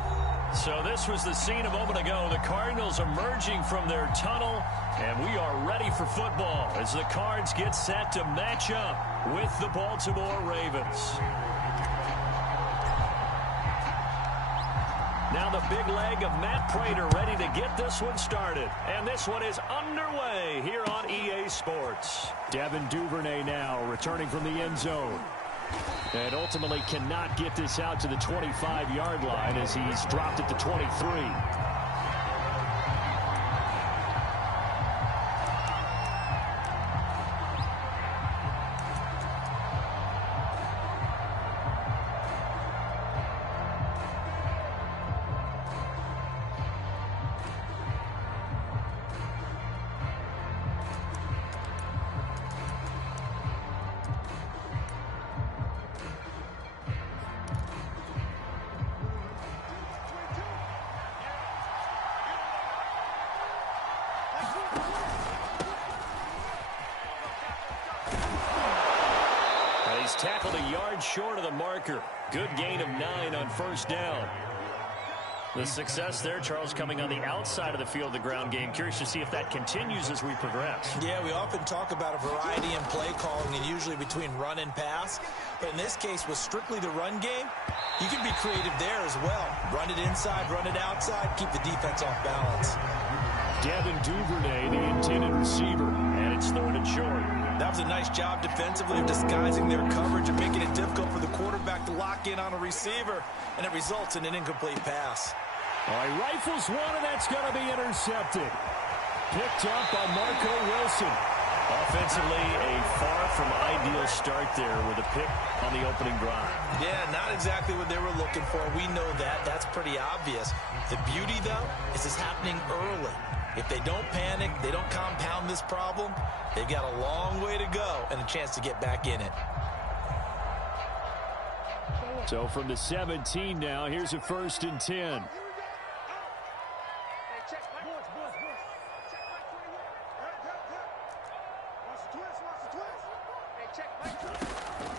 So this was the scene a moment ago. The Cardinals emerging from their tunnel, and we are ready for football as the Cards get set to match up with the Baltimore Ravens. Now the big leg of Matt Prater ready to get this one started. And this one is underway here on EA Sports. Devin Duvernay now returning from the end zone. And ultimately cannot get this out to the 25-yard line as he's dropped at the 23. He's tackled a yard short of the marker. Good gain of 9 on first down. The success there, Charles, coming on the outside of the field, the ground game. Curious to see if that continues as we progress. Yeah, we often talk about a variety in play calling and usually between run and pass. But in this case, with strictly the run game, you can be creative there as well. Run it inside, run it outside, keep the defense off balance. Devin Duvernay, the intended receiver, and it's third and short. That was a nice job defensively of disguising their coverage and making it difficult for the quarterback to lock in on a receiver, and it results in an incomplete pass. All right, rifles one, and that's going to be intercepted. Picked up by Marco Wilson. Offensively, a far from ideal start there with a pick on the opening drive. Yeah, not exactly what they were looking for. We know that. That's pretty obvious. The beauty, though, is it's happening early. If they don't panic, they don't compound this problem, they've got a long way to go and a chance to get back in it. So from the 17 now, here's a 1st and 10.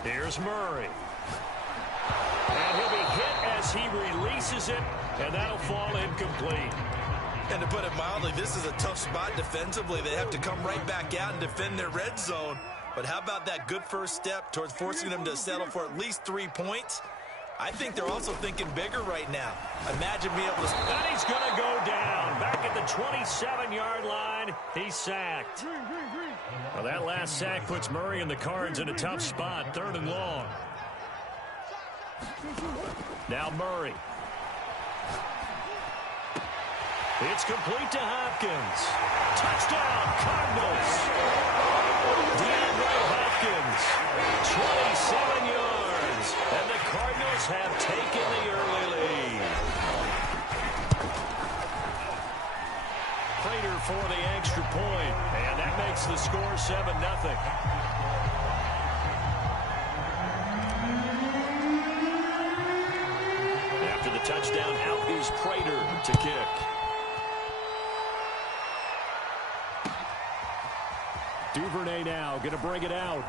Here's Murray. And he'll be hit as he releases it, and that'll fall incomplete. And to put it mildly, this is a tough spot defensively. They have to come right back out and defend their red zone. But how about that good first step towards forcing them to settle for at least 3 points? I think they're also thinking bigger right now. Imagine being able to... And he's going to go down. Back at the 27-yard line, he's sacked. Well, that last sack puts Murray and the Cards in a tough spot, 3rd and long. Now Murray. It's complete to Hopkins. Touchdown, Cardinals. DeAndre Hopkins, 27 yards. And the Cardinals have taken the early lead. Prater for the extra point. And that makes the score 7-0. After the touchdown, out is Prater to kick. Duvernay now going to bring it out.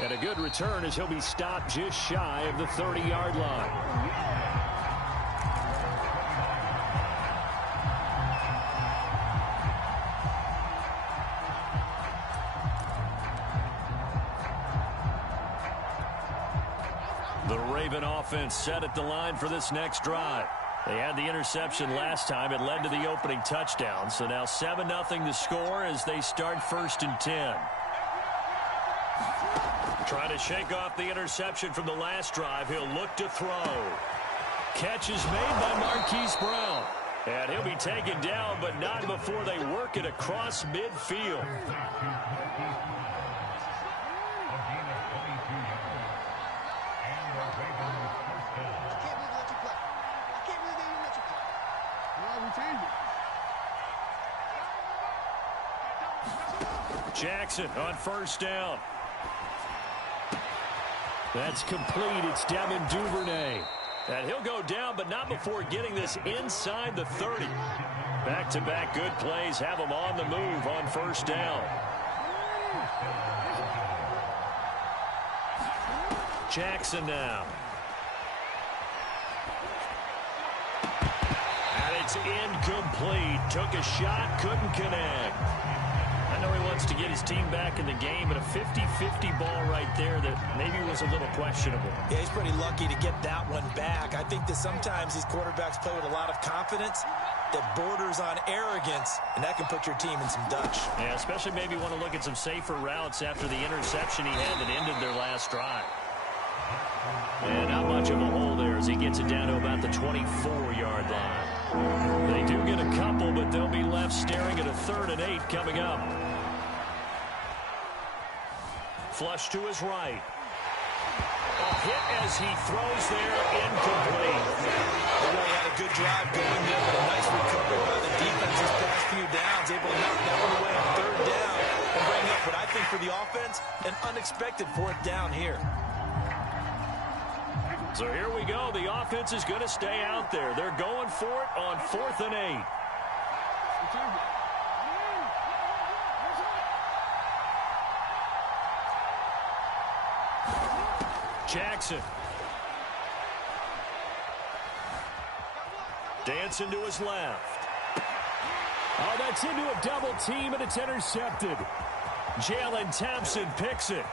And a good return as he'll be stopped just shy of the 30-yard line. The Raven offense set at the line for this next drive. They had the interception last time. It led to the opening touchdown. So now 7-0 the score as they start 1st and 10. Trying to shake off the interception from the last drive. He'll look to throw. Catch is made by Marquise Brown. And he'll be taken down, but not before they work it across midfield. Jackson on 1st down. That's complete. It's Devin Duvernay. And he'll go down, but not before getting this inside the 30. Back-to-back good plays have him on the move on 1st down. Jackson now. And it's incomplete. Took a shot, couldn't connect. I know he wants to get his team back in the game, but a 50-50 ball right there that maybe was a little questionable. Yeah, he's pretty lucky to get that one back. I think that sometimes these quarterbacks play with a lot of confidence that borders on arrogance, and that can put your team in some Dutch. Yeah, especially maybe want to look at some safer routes after the interception he had that ended their last drive. And not much of a hole there as he gets it down to about the 24-yard line. They do get a couple, but they'll be left staring at a 3rd and 8 coming up. Flush to his right. A hit as he throws there, incomplete. They really had a good drive going there, but a nice recovery by the defense these past few downs, able to knock that one away on 3rd down and bring up what I think for the offense, an unexpected 4th down here. So here we go. The offense is going to stay out there. They're going for it on 4th and 8. Jackson. Dancing to his left. Oh, that's into a double team, and it's intercepted. Jalen Thompson picks it.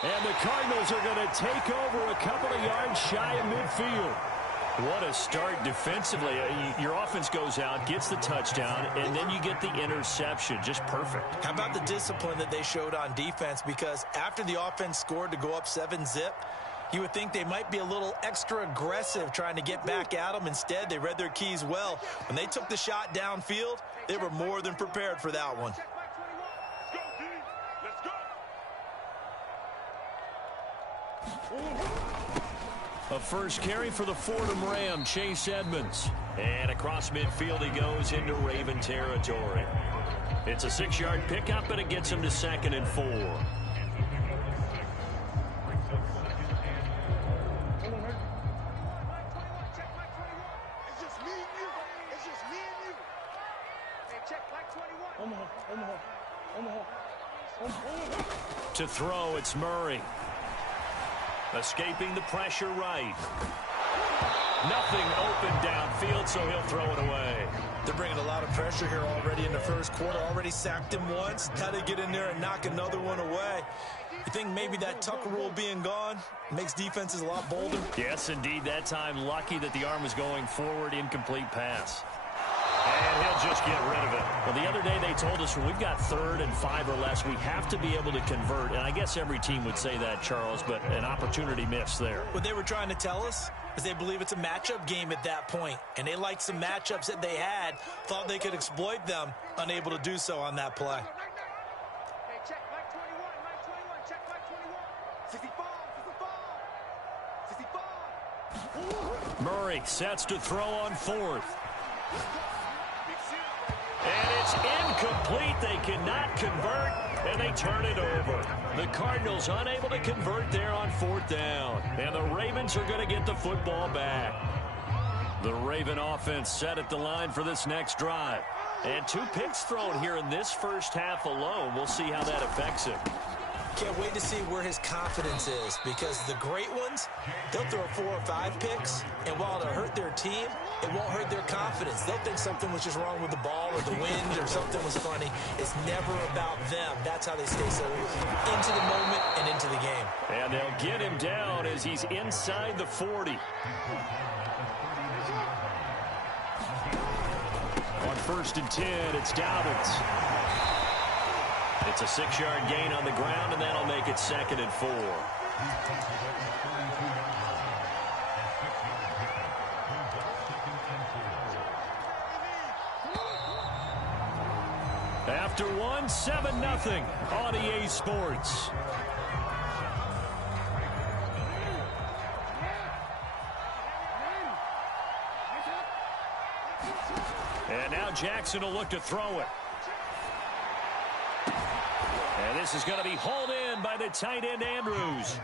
And the Cardinals are going to take over a couple of yards shy of midfield. What a start defensively. Your offense goes out, gets the touchdown, and then you get the interception. Just perfect. How about the discipline that they showed on defense? Because after the offense scored to go up 7-zip, you would think they might be a little extra aggressive trying to get back at them. Instead, they read their keys well. When they took the shot downfield, they were more than prepared for that one. A first carry for the Fordham Ram, Chase Edmonds. And across midfield he goes into Raven territory. It's a 6-yard pickup, and it gets him to 2nd and 4. To throw, it's Murray. Escaping the pressure right. Nothing open downfield, so he'll throw it away. They're bringing a lot of pressure here already in the first quarter. Already sacked him once. Got to get in there and knock another one away. You think maybe that Tucker rule being gone makes defenses a lot bolder? Yes, indeed. That time, lucky that the arm was going forward, incomplete pass. And he'll just get rid of it. Well, the other day they told us when we've got 3rd and 5 or less, we have to be able to convert. And I guess every team would say that, Charles, but an opportunity missed there. What they were trying to tell us is they believe it's a matchup game at that point. And they liked some matchups that they had, thought they could exploit them, unable to do so on that play. Murray sets to throw on 4th. And it's incomplete. They cannot convert, and they turn it over. The Cardinals unable to convert there on 4th down. And the Ravens are going to get the football back. The Raven offense set at the line for this next drive. And 2 picks thrown here in this first half alone. We'll see how that affects him. Can't wait to see where his confidence is, because the great ones, they'll throw 4 or 5 picks, and while it'll hurt their team, it won't hurt their confidence. They'll think something was just wrong with the ball or the wind or something was funny. It's never about them. That's how they stay so into the moment and into the game. And they'll get him down as he's inside the 40. On 1st and 10, it's Dobbins. It's a 6-yard gain on the ground, and that'll make it 2nd and 4. After 1, 7-0 on EA Sports. And now Jackson will look to throw it. And this is going to be hauled in by the tight end, Andrews.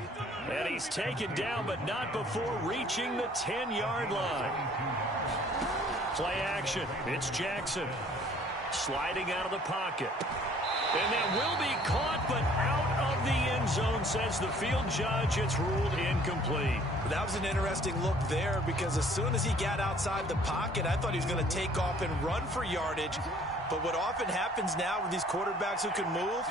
And he's taken down, but not before reaching the 10-yard line. Play action. It's Jackson. Sliding out of the pocket. And that will be caught, but out of the end zone, says the field judge. It's ruled incomplete. That was an interesting look there because as soon as he got outside the pocket, I thought he was going to take off and run for yardage. But what often happens now with these quarterbacks who can move,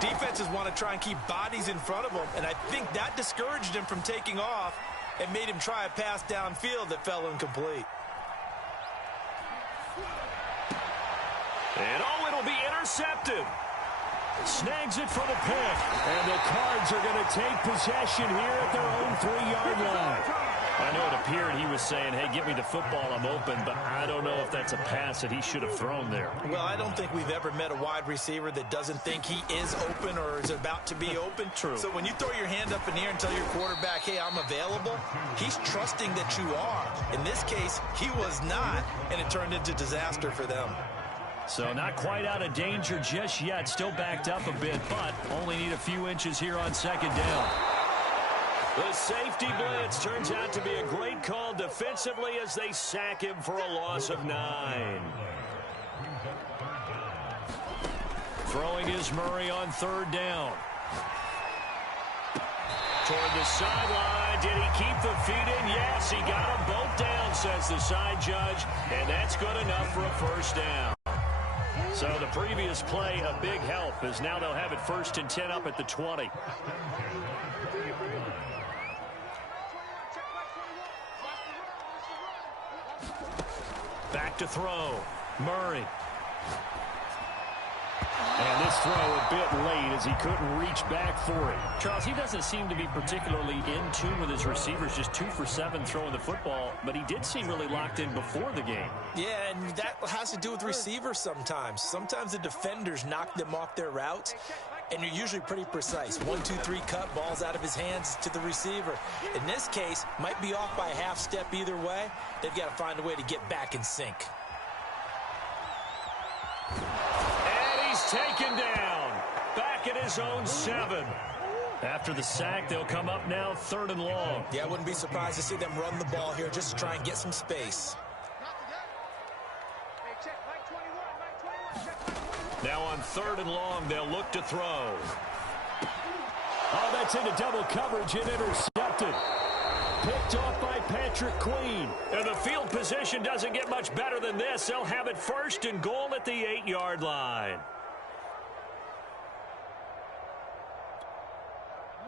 defenses want to try and keep bodies in front of them. And I think that discouraged him from taking off and made him try a pass downfield that fell incomplete. And it'll be intercepted. Snags it for the pick. And the Cards are going to take possession here at their own 3-yard line. I know it appeared he was saying, hey, get me the football, I'm open, but I don't know if that's a pass that he should have thrown there. Well, I don't think we've ever met a wide receiver that doesn't think he is open or is about to be open. True. So when you throw your hand up in the air and tell your quarterback, hey, I'm available, he's trusting that you are. In this case, he was not, and it turned into disaster for them. So not quite out of danger just yet. Still backed up a bit, but only need a few inches here on second down. The safety blitz turns out to be a great call defensively as they sack him for a loss of 9. Throwing is Murray on 3rd down. Toward the sideline. Did he keep the feet in? Yes, he got them both down, says the side judge, and that's good enough for a first down. So the previous play, a big help, as now they'll have it 1st and 10 up at the 20. Back to throw. Murray. And this throw a bit late as he couldn't reach back for it. Charles, he doesn't seem to be particularly in tune with his receivers, just 2 for 7 throwing the football, but he did seem really locked in before the game. Yeah, and that has to do with receivers sometimes. Sometimes the defenders knock them off their routes, and you're usually pretty precise. 1, 2, 3 cut, balls out of his hands to the receiver. In this case, might be off by a half step either way. They've got to find a way to get back in sync. Taken down. Back at his own 7. After the sack, they'll come up now 3rd and long. Yeah, I wouldn't be surprised to see them run the ball here just to try and get some space. Now on 3rd and long, they'll look to throw. Oh, that's into double coverage and intercepted. Picked off by Patrick Queen. And the field position doesn't get much better than this. They'll have it 1st and goal at the 8-yard line.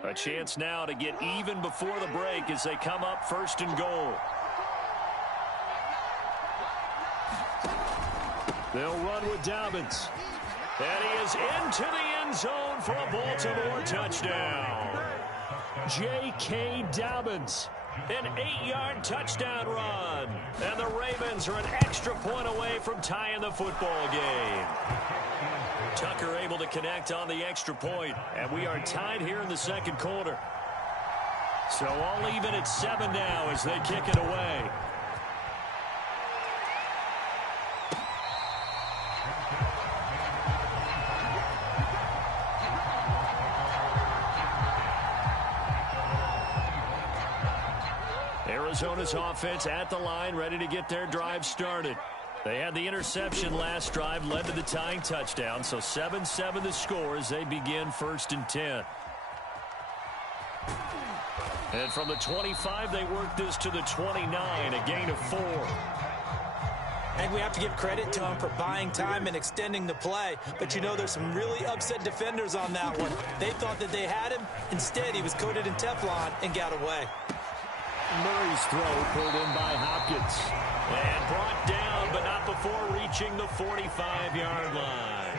A chance now to get even before the break as they come up 1st and goal. They'll run with Dobbins. And he is into the end zone for a Baltimore touchdown. J.K. Dobbins. An 8-yard touchdown run. And the Ravens are an extra point away from tying the football game. Tucker able to connect on the extra point, and we are tied here in the 2nd quarter. So all even at 7 now as they kick it away. Arizona's offense at the line, ready to get their drive started. They had the interception last drive, led to the tying touchdown, so 7-7 the score as they begin 1st and 10. And from the 25, they work this to the 29, a gain of 4. I think we have to give credit to him for buying time and extending the play. But, you know, there's some really upset defenders on that one. They thought that they had him. Instead, he was coated in Teflon and got away. Murray's throw pulled in by Hopkins. And brought down, but not before reaching the 45-yard line.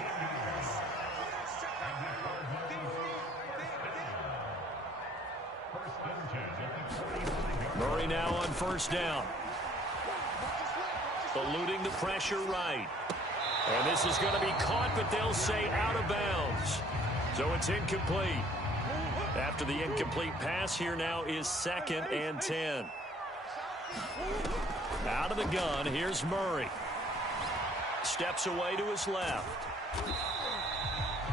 Murray now on 1st down. Eluding the pressure right. And this is going to be caught, but they'll say out of bounds. So it's incomplete. After the incomplete pass, here now is 2nd and 10. Out of the gun, here's Murray. Steps away to his left.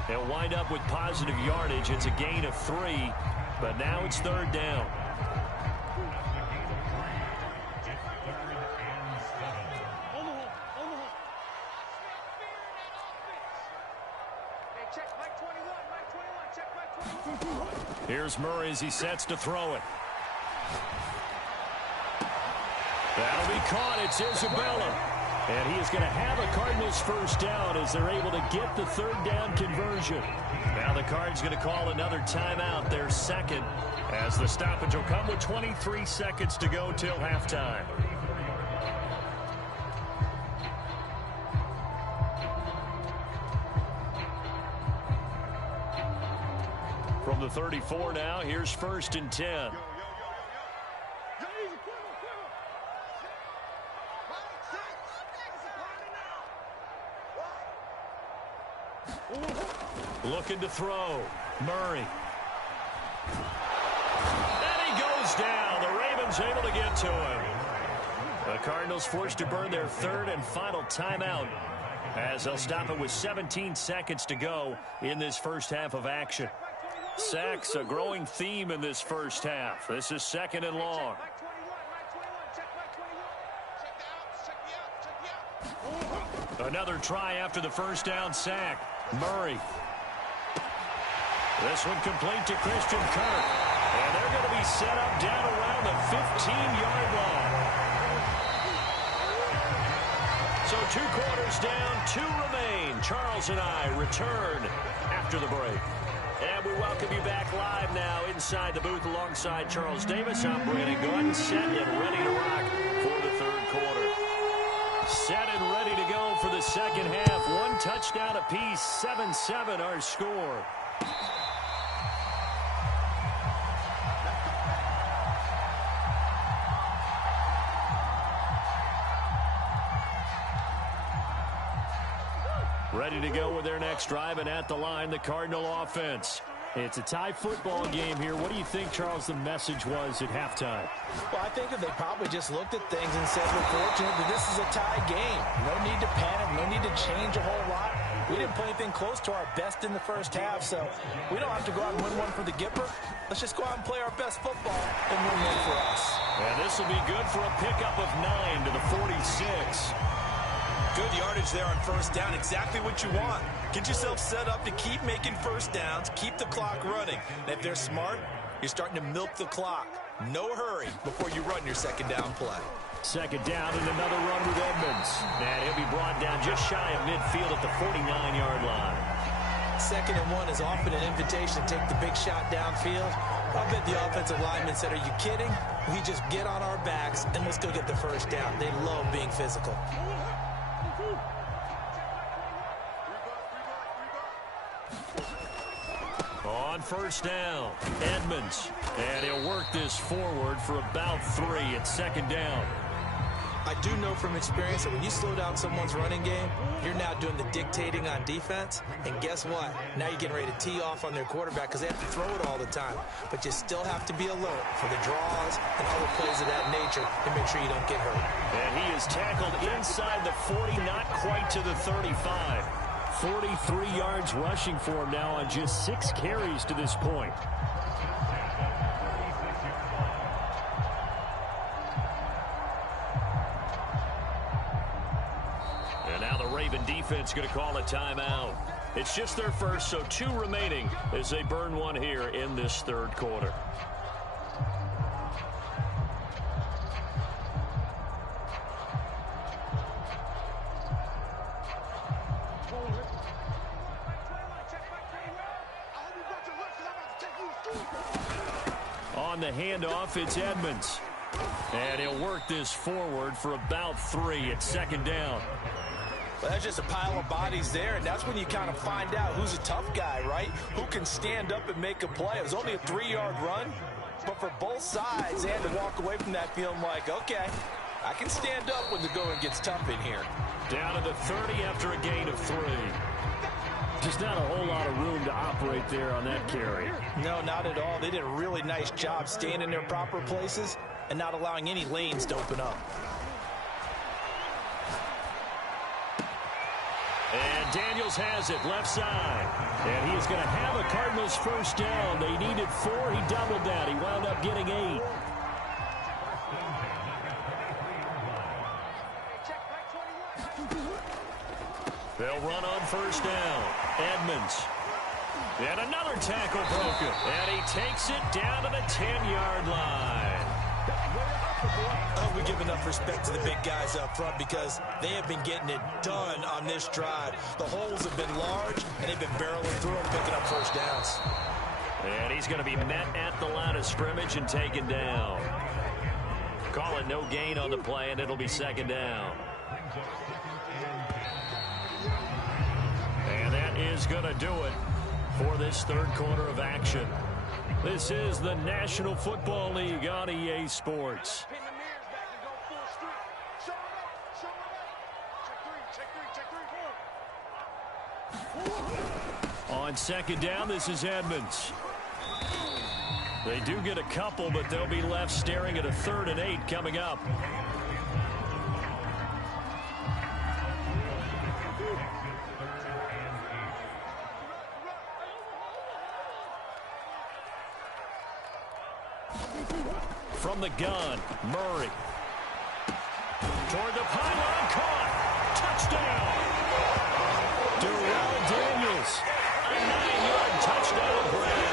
He'll wind up with positive yardage. It's a gain of 3, but now it's 3rd down. Here's Murray as he sets to throw it. That'll be caught. It's Isabella. And he is going to have a Cardinals first down as they're able to get the third down conversion. Now the Cards going to call another timeout, their second, as the stoppage will come with 23 seconds to go till halftime. From the 34 now, here's 1st and 10. Looking to throw. Murray. And he goes down. The Ravens able to get to him. The Cardinals forced to burn their third and final timeout as they'll stop it with 17 seconds to go in this first half of action. Sacks, a growing theme in this first half. This is 2nd and long. Another try after the first down sack. Murray. This one complete to Christian Kirk. And they're going to be set up down around the 15-yard line. So 2 quarters down, 2 remain. Charles and I return after the break. And we welcome you back live now inside the booth alongside Charles Davis. I'm Brandon Gordon, set and ready to rock for the third quarter. Set and ready to go for the second half. 1 touchdown apiece, 7-7 our score. Ready to go with their next drive, and at the line, the Cardinal offense. It's a tie football game here. What do you think, Charles, the message was at halftime? Well, I think that they probably just looked at things and said, we're fortunate that this is a tie game. No need to panic, no need to change a whole lot. We didn't play anything close to our best in the first half, so we don't have to go out and win one for the Gipper. Let's just go out and play our best football and win one for us. And this will be good for a pickup of 9 to the 46. Good yardage there on first down, exactly what you want. Get yourself set up to keep making first downs, keep the clock running. And if they're smart, you're starting to milk the clock. No hurry before you run your second down play. Second down and another run with Edmonds. And he'll be brought down just shy of midfield at the 49-yard line. 2nd and 1 is often an invitation to take the big shot downfield. I bet the offensive lineman said, are you kidding? We just get on our backs and let's go get the first down. They love being physical. On first down, Edmonds. And he'll work this forward for about 3 at 2nd down. I do know from experience that when you slow down someone's running game, you're now doing the dictating on defense. And guess what? Now you're getting ready to tee off on their quarterback because they have to throw it all the time. But you still have to be alert for the draws and other plays of that nature to make sure you don't get hurt. And he is tackled inside the 40, not quite to the 35. 43 yards rushing for him now on just 6 carries to this point. And now the Raven defense going to call a timeout. It's just their first, so 2 remaining as they burn one here in this third quarter. On the handoff, it's Edmonds. And he'll work this forward for about 3 at 2nd down. Well, that's just a pile of bodies there, and that's when you kind of find out who's a tough guy, right? Who can stand up and make a play. It was only a 3-yard run, but for both sides, they had to walk away from that feeling like, okay, I can stand up when the going gets tough in here. Down to the 30 after a gain of 3. Just not a whole lot of room to operate there on that carry. No, not at all. They did a really nice job staying in their proper places and not allowing any lanes to open up. And Daniels has it, left side. And he is going to have a Cardinals first down. They needed 4. He doubled that. He wound up getting 8. They'll run on first down. Edmonds. And another tackle broken. And he takes it down to the 10-yard line. We give enough respect to the big guys up front because they have been getting it done on this drive. The holes have been large, and they've been barreling through them, picking up first downs. And he's going to be met at the line of scrimmage and taken down. Call it no gain on the play, and it'll be second down. And that is going to do it for this third quarter of action. This is the National Football League on EA Sports. On second down, this is Edmonds. They do get a couple, but they'll be left staring at a 3rd and 8 coming up. From the gun, Murray. Toward the pylon, caught. Touchdown. Darrell Daniels. A 9-yard touchdown grab.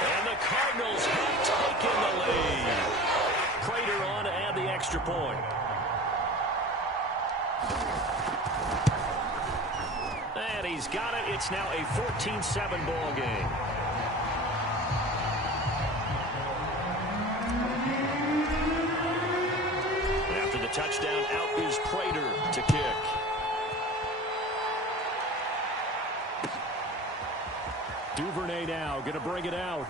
And the Cardinals have taken the lead. Prater on to add the extra point. And he's got it. It's now a 14-7 ball game. After the touchdown, out is Prater to kick. Duvernay now going to bring it out.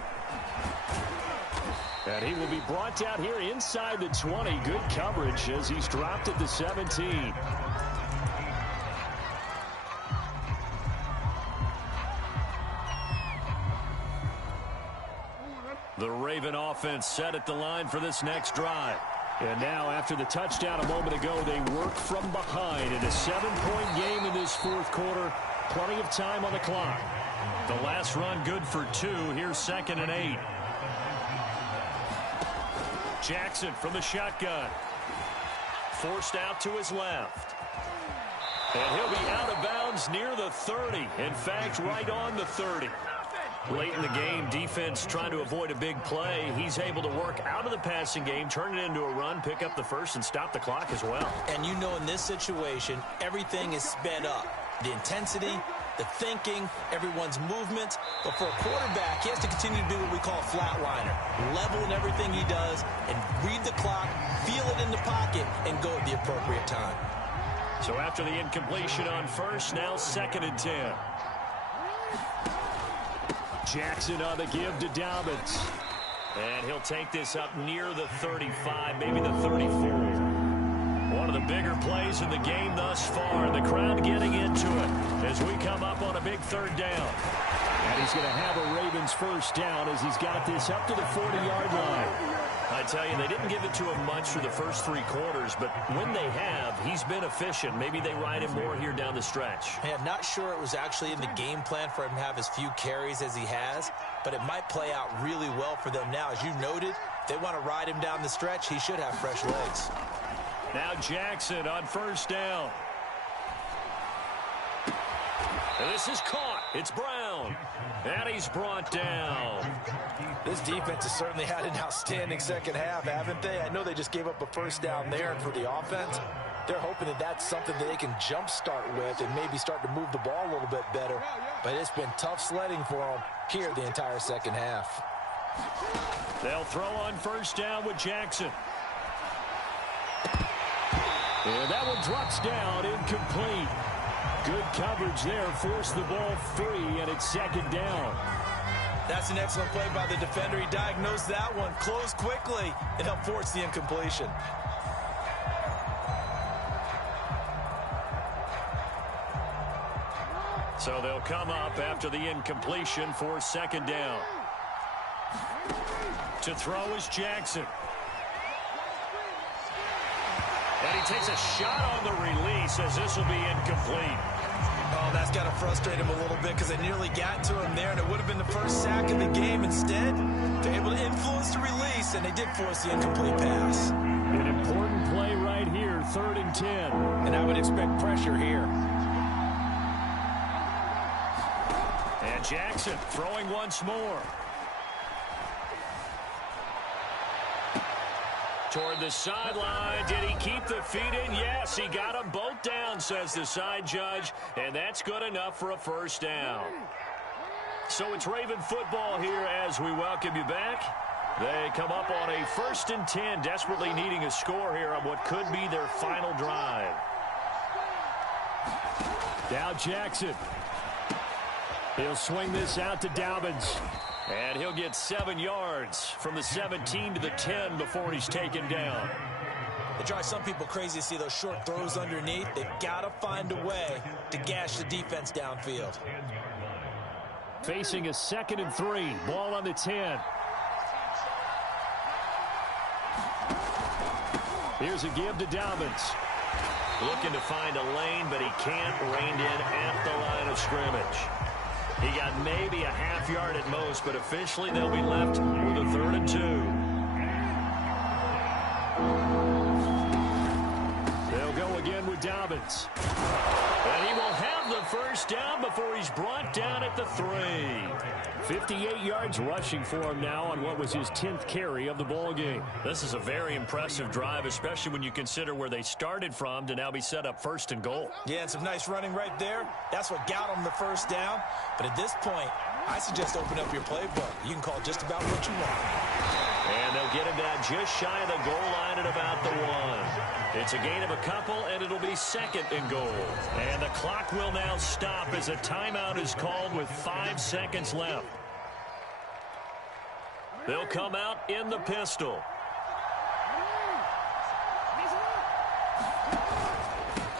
And he will be brought down here inside the 20. Good coverage as he's dropped at the 17. The Raven offense set at the line for this next drive. And now, after the touchdown a moment ago, they work from behind in a 7-point game in this fourth quarter. Plenty of time on the clock. The last run good for 2. Here's 2nd and 8. Jackson from the shotgun. Forced out to his left. And he'll be out of bounds near the 30. In fact, right on the 30. Late in the game, defense trying to avoid a big play. He's able to work out of the passing game, turn it into a run, pick up the first, and stop the clock as well. And you know in this situation, everything is sped up. The intensity, the thinking, everyone's movement. But for a quarterback, he has to continue to be what we call a flatliner. Level in everything he does and read the clock, feel it in the pocket, and go at the appropriate time. So after the incompletion on first, now 2nd and 10. Jackson on the give to Dobbins. And he'll take this up near the 35, maybe the 34. One of the bigger plays in the game thus far. The crowd getting into it as we come up on a big 3rd down. And he's going to have a Ravens first down as he's got this up to the 40-yard line. I tell you, they didn't give it to him much for the first 3 quarters, but when they have, he's been efficient. Maybe they ride him more here down the stretch. Hey, I'm not sure it was actually in the game plan for him to have as few carries as he has, but it might play out really well for them now. As you noted, if they want to ride him down the stretch, he should have fresh legs. Now Jackson on first down. And this is caught. It's Brown. And he's brought down. This defense has certainly had an outstanding second half, haven't they? I know they just gave up a first down there, and for the offense, they're hoping that that's something that they can jumpstart with and maybe start to move the ball a little bit better. But it's been tough sledding for them here the entire second half. They'll throw on first down with Jackson. And that one drops down, incomplete. Good coverage there, forced the ball free, and it's 2nd down. That's an excellent play by the defender. He diagnosed that one, closed quickly, and helped force the incompletion. So they'll come up after the incompletion for 2nd down. To throw is Jackson. And he takes a shot on the release as this will be incomplete. Oh, that's got to frustrate him a little bit because they nearly got to him there, and it would have been the first sack of the game. Instead, they're able to influence the release, and they did force the incomplete pass. An important play right here, 3rd and 10. And I would expect pressure here. And Jackson throwing once more. Toward the sideline. Did he keep the feet in? Yes, he got them both down, says the side judge, and that's good enough for a first down. So it's Raven football here as we welcome you back. They come up on a 1st and 10, desperately needing a score here on what could be their final drive. Now Jackson. He'll swing this out to Dobbins. And he'll get 7 yards from the 17 to the 10 before he's taken down. It drives some people crazy to see those short throws underneath. They've got to find a way to gash the defense downfield. Facing a 2nd and 3. Ball on the 10. Here's a give to Dobbins. Looking to find a lane, but he can't. Reined in at the line of scrimmage. He got maybe a half yard at most, but officially they'll be left with a 3rd and 2. They'll go again with Dobbins. And he will have the first down before he's brought down at the 3. 58 yards rushing for him now on what was his 10th carry of the ball game. This is a very impressive drive, especially when you consider where they started from to now be set up 1st and goal. Yeah, and some nice running right there. That's what got them the first down. But at this point, I suggest open up your playbook. You can call just about what you want. And they'll get him down just shy of the goal line at about the 1. It's a gain of a couple, and it'll be 2nd and goal. And the clock will now stop as a timeout is called with 5 seconds left. They'll come out in the pistol.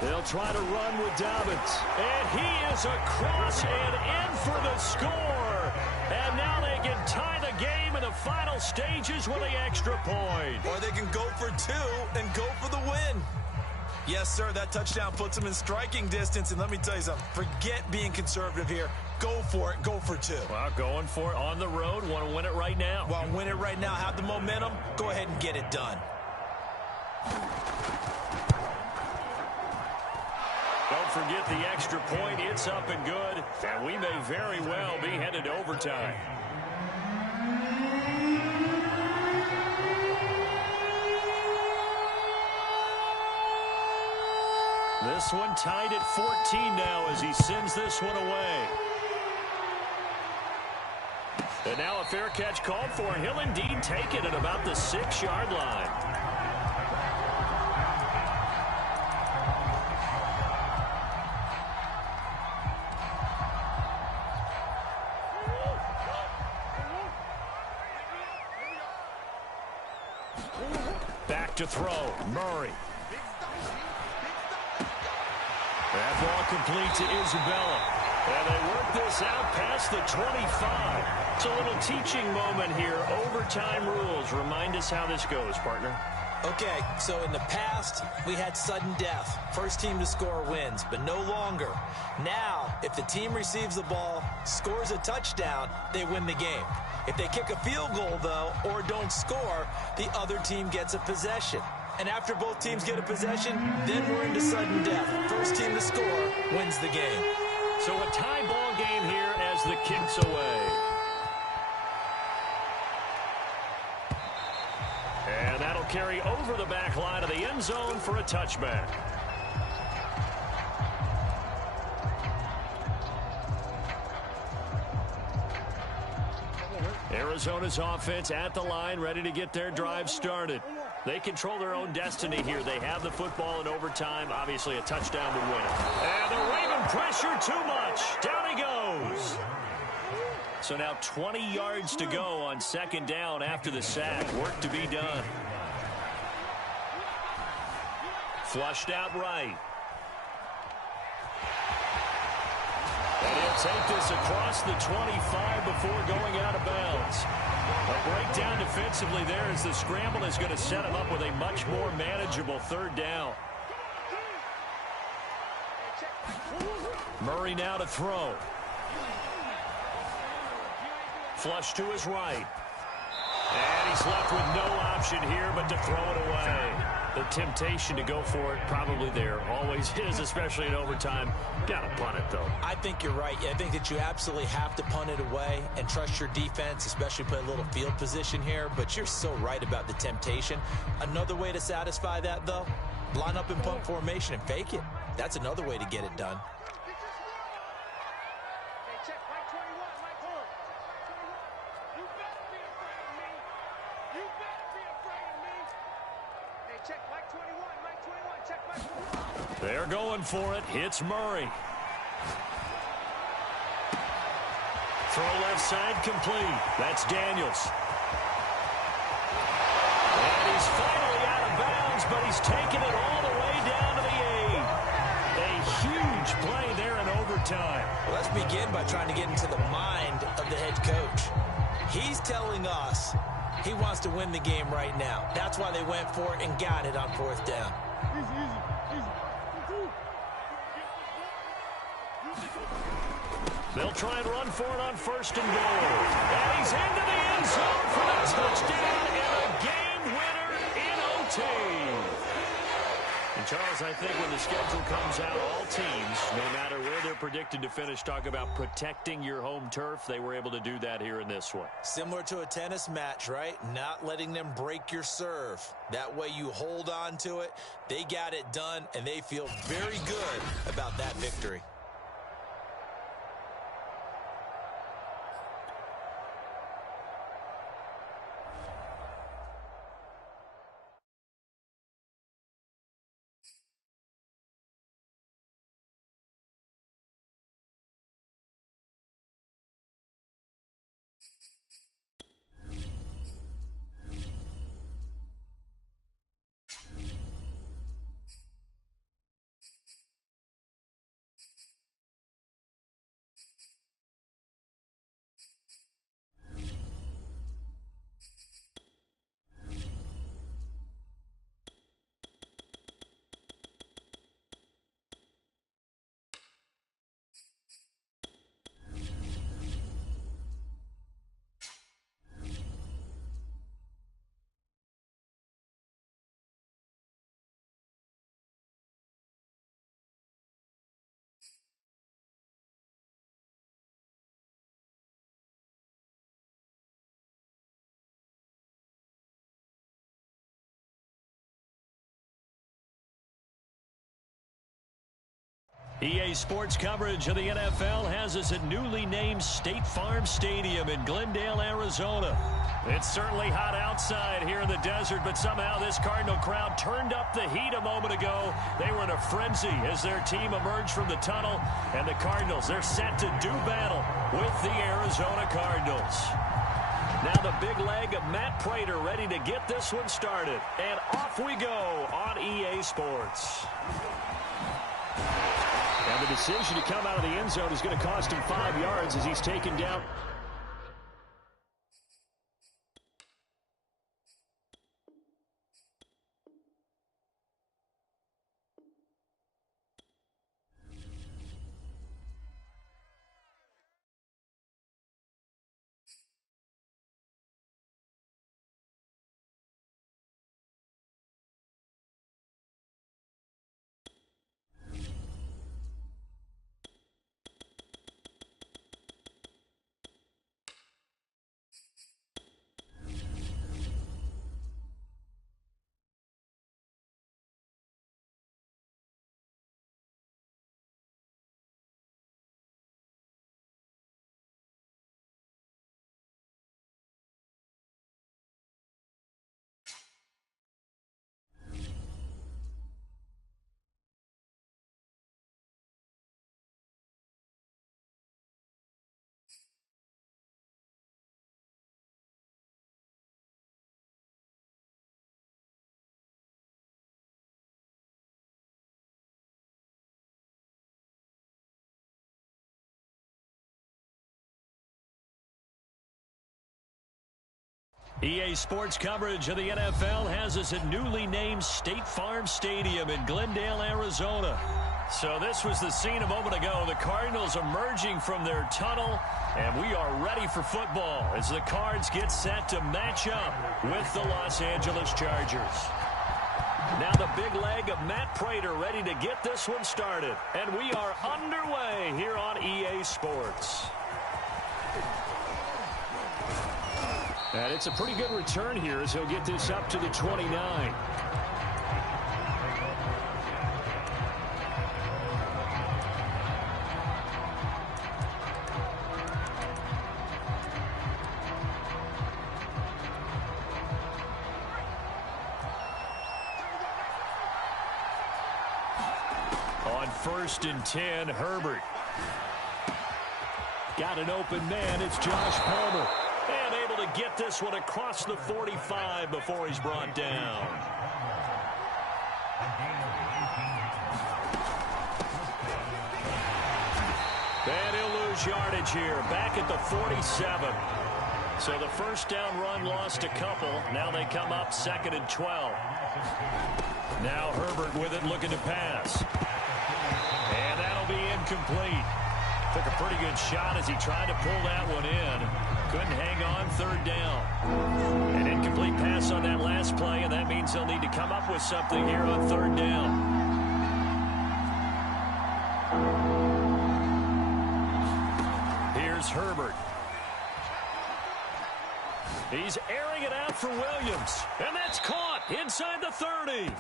They'll try to run with Dobbins. And he is across and in for the score. And now they can tie the game in the final stages with the extra point. Or they can go for 2 and go for the win. Yes, sir, that touchdown puts them in striking distance. And let me tell you something, forget being conservative here. Go for it. Go for 2. Well, going for it on the road. Want to win it right now. Well, win it right now. Have the momentum. Go ahead and get it done. Don't forget the extra point. It's up and good. And we may very well be headed to overtime. This one tied at 14 now as he sends this one away. And now a fair catch called for, and he'll indeed take it at about the 6-yard line. Back to throw, Murray. That ball complete to Isabella. And they work this out past the 25. It's a little teaching moment here. Overtime rules. Remind us how this goes, partner. Okay, so in the past, we had sudden death. First team to score wins, but no longer. Now, if the team receives the ball, scores a touchdown, they win the game. If they kick a field goal, though, or don't score, the other team gets a possession. And after both teams get a possession, then we're into sudden death. First team to score wins the game. So a tie ball game here as the kick's away. And that'll carry over the back line of the end zone for a touchback. Arizona's offense at the line, ready to get their drive started. They control their own destiny here. They have the football in overtime. Obviously, a touchdown would win it. And the Raven pressure too much. Down he goes. So now 20 yards to go on 2nd down after the sack. Work to be done. Flushed out right. And he'll take this across the 25 before going out of bounds. A breakdown defensively there as the scramble is going to set him up with a much more manageable 3rd down. Murray now to throw. Flush to his right. And he's left with no option here but to throw it away. The temptation to go for it probably there. Always is, especially in overtime. Got to punt it, though. I think you're right. I think that you absolutely have to punt it away and trust your defense, especially play a little field position here. But you're so right about the temptation. Another way to satisfy that, though, line up in punt formation and fake it. That's another way to get it done. They're going for it. It's Murray. Throw left side complete. That's Daniels. And he's finally out of bounds, but he's taken it all the way down to the 8. A huge play there in overtime. Well, let's begin by trying to get into the mind of the head coach. He's telling us he wants to win the game right now. That's why they went for it and got it on 4th down. They'll try and run for it on 1st and goal. And he's into the end zone for the touchdown and a game winner in OT. And Charles, I think when the schedule comes out, all teams, no matter where they're predicted to finish, talk about protecting your home turf. They were able to do that here in this one. Similar to a tennis match, right? Not letting them break your serve. That way you hold on to it. They got it done, and they feel very good about that victory. EA Sports coverage of the NFL has us at newly named State Farm Stadium in Glendale, Arizona. It's certainly hot outside here in the desert, but somehow this Cardinal crowd turned up the heat a moment ago. They were in a frenzy as their team emerged from the tunnel, and the Cardinals, they're set to do battle with the Arizona Cardinals. Now the big leg of Matt Prater ready to get this one started. And off we go on EA Sports. And the decision to come out of the end zone is going to cost him 5 yards as he's taken down. EA Sports coverage of the NFL has us at newly named State Farm Stadium in Glendale, Arizona. So this was the scene a moment ago. The Cardinals emerging from their tunnel, and we are ready for football as the Cards get set to match up with the Los Angeles Chargers. Now the big leg of Matt Prater ready to get this one started. And we are underway here on EA Sports. And it's a pretty good return here as he'll get this up to the 29. On 1st and 10, Herbert. Got an open man. It's Josh Palmer. And able to get this one across the 45 before he's brought down. And he'll lose yardage here. Back at the 47. So the first down run lost a couple. Now they come up 2nd and 12. Now Herbert with it looking to pass. And that'll be incomplete. Took a pretty good shot as he tried to pull that one in. Couldn't hang on 3rd down. An incomplete pass on that last play, and that means they'll need to come up with something here on 3rd down. Here's Herbert. He's airing it out for Williams. And that's caught inside the 30.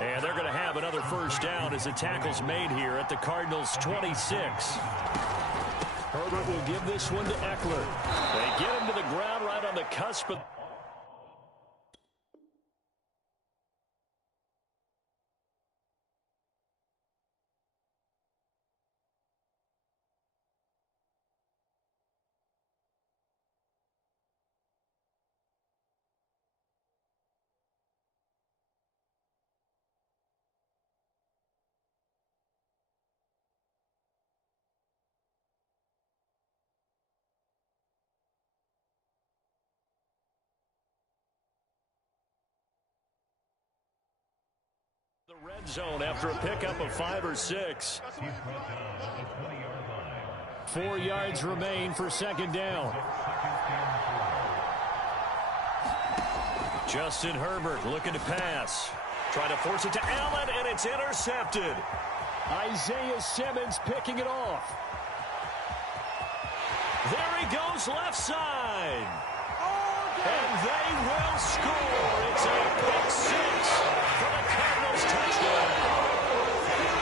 And they're going to have another first down as the tackle's made here at the Cardinals' 26. Herbert will give this one to Eckler. They get him to the ground right on the cusp of... the red zone after a pickup of 5 or 6. 4 yards remain for 2nd down. Justin Herbert looking to pass. Trying to force it to Allen, and it's intercepted. Isaiah Simmons picking it off. There he goes left side. And they will score. It's a pick 6 for the Cardinals touchdown.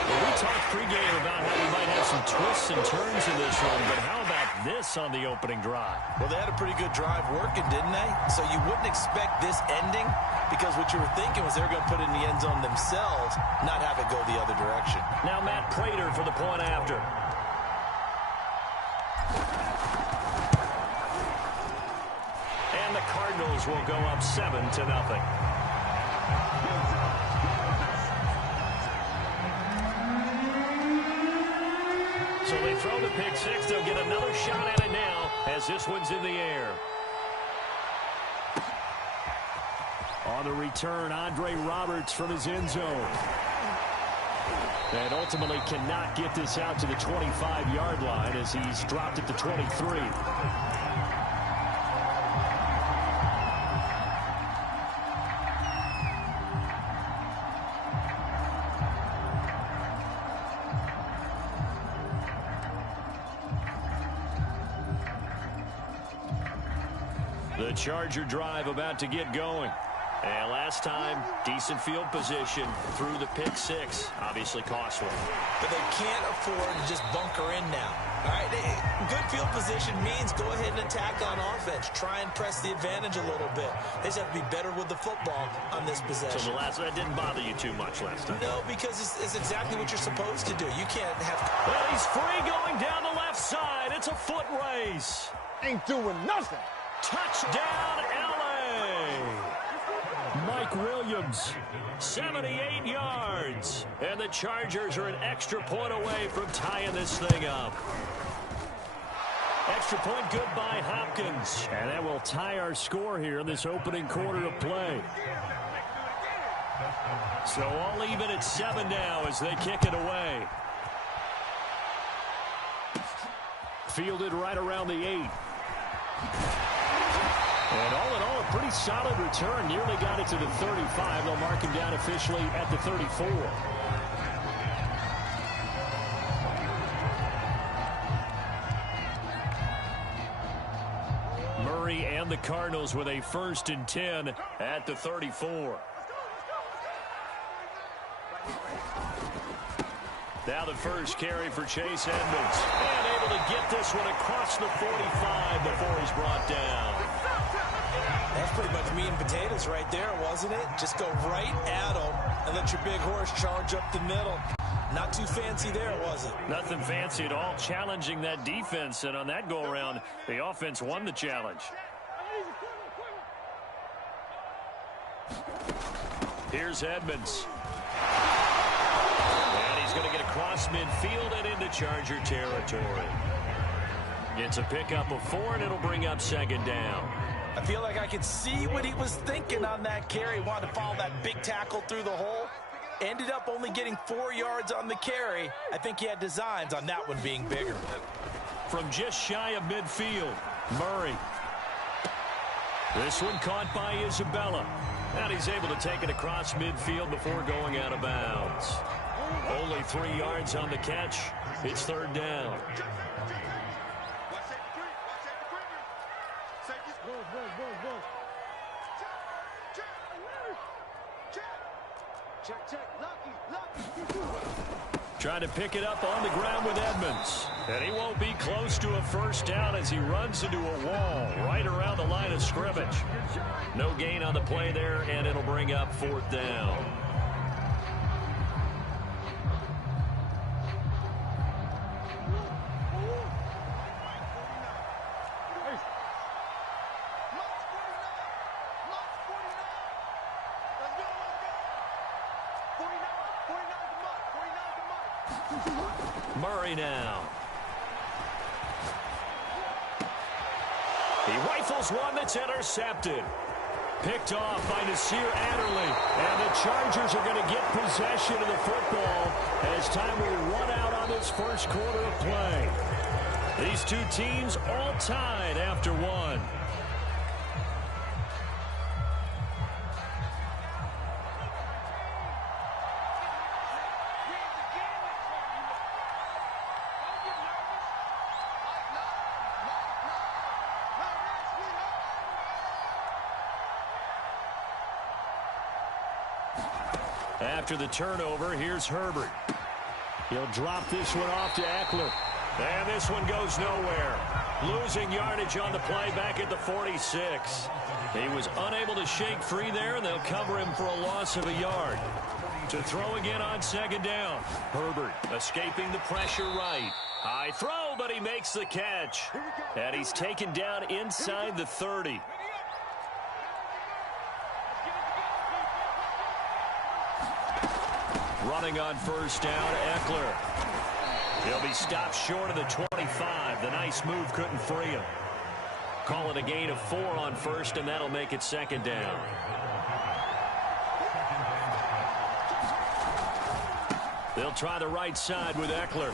Well, we talked pregame about how we might have some twists and turns in this one, but how about this on the opening drive? Well, they had a pretty good drive working, didn't they? So you wouldn't expect this ending because what you were thinking was they were going to put it in the end zone themselves, not have it go the other direction. Now Matt Prater for the point after. And the Cardinals will go up 7-0. So they throw the pick 6. They'll get another shot at it now as this one's in the air. On the return, Andre Roberts from his end zone. And ultimately cannot get this out to the 25-yard line as he's dropped at the 23. The Charger drive about to get going. And last time, decent field position through the pick 6. Obviously costly. But they can't afford to just bunker in now. All right, good field position means go ahead and attack on offense. Try and press the advantage a little bit. They just have to be better with the football on this possession. So that didn't bother you too much last time? No, because it's exactly what you're supposed to do. You can't have... Well, he's free going down the left side. It's a foot race. Ain't doing nothing. Touchdown, L.A. Mike Williams, 78 yards. And the Chargers are an extra point away from tying this thing up. Extra point good by Hopkins. And that will tie our score here in this opening quarter of play. So all even at 7 now as they kick it away. Fielded right around the 8. And all in all, a pretty solid return. Nearly got it to the 35. They'll mark him down officially at the 34. Murray and the Cardinals with a 1st and 10 at the 34. Now the first carry for Chase Edmonds. And able to get this one across the 45 before he's brought down. That's pretty much meat and potatoes right there, wasn't it? Just go right at him and let your big horse charge up the middle. Not too fancy there, was it? Nothing fancy at all, challenging that defense. And on that go-around, the offense won the challenge. Here's Edmonds. And he's going to get across midfield and into Charger territory. Gets a pickup of 4, and it'll bring up 2nd down. I feel like I could see what he was thinking on that carry. Wanted to follow that big tackle through the hole. Ended up only getting 4 yards on the carry. I think he had designs on that one being bigger. From just shy of midfield, Murray. This one caught by Isabella. And he's able to take it across midfield before going out of bounds. Only 3 yards on the catch. It's 3rd down. Trying to pick it up on the ground with Edmonds. And he won't be close to a 1st down as he runs into a wall right around the line of scrimmage. No gain on the play there, and it'll bring up 4th down. Murray now. He rifles one that's intercepted. Picked off by Nasir Adderley. And the Chargers are going to get possession of the football as time will run out on this 1st quarter of play. These two teams all tied after 1. After the turnover, here's Herbert. He'll drop this one off to Eckler. And this one goes nowhere. Losing yardage on the play back at the 46. He was unable to shake free there, and they'll cover him for a loss of a yard. To throw again on 2nd down. Herbert escaping the pressure right. High throw, but he makes the catch. And he's taken down inside the 30. Running on 1st down, Eckler. He'll be stopped short of the 25. The nice move couldn't free him. Call it a gain of 4 on 1st, and that'll make it 2nd down. They'll try the right side with Eckler.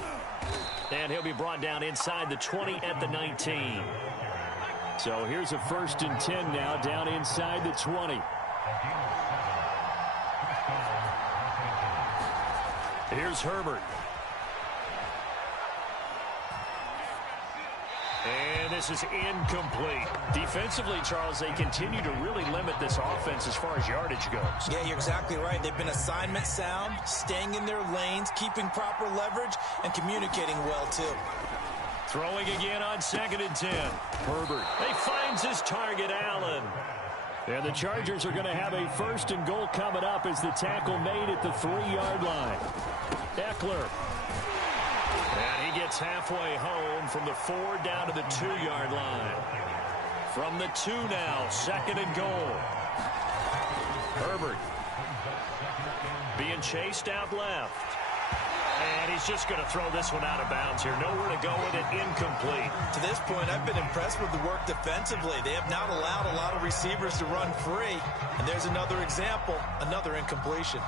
And he'll be brought down inside the 20 at the 19. So here's a 1st and 10 now, down inside the 20. Here's Herbert. And this is incomplete. Defensively, Charles, they continue to really limit this offense as far as yardage goes. Yeah, you're exactly right. They've been assignment sound, staying in their lanes, keeping proper leverage, and communicating well, too. Throwing again on 2nd and 10. Herbert. He finds his target, Allen. And the Chargers are going to have a 1st and goal coming up as the tackle made at the 3-yard line. Eckler. And he gets halfway home from the 4 down to the 2-yard line. From the 2 now, 2nd and goal. Herbert being chased out left. And he's just going to throw this one out of bounds here. Nowhere to go with it, incomplete. To this point, I've been impressed with the work defensively. They have not allowed a lot of receivers to run free. And there's another example, another incompletion.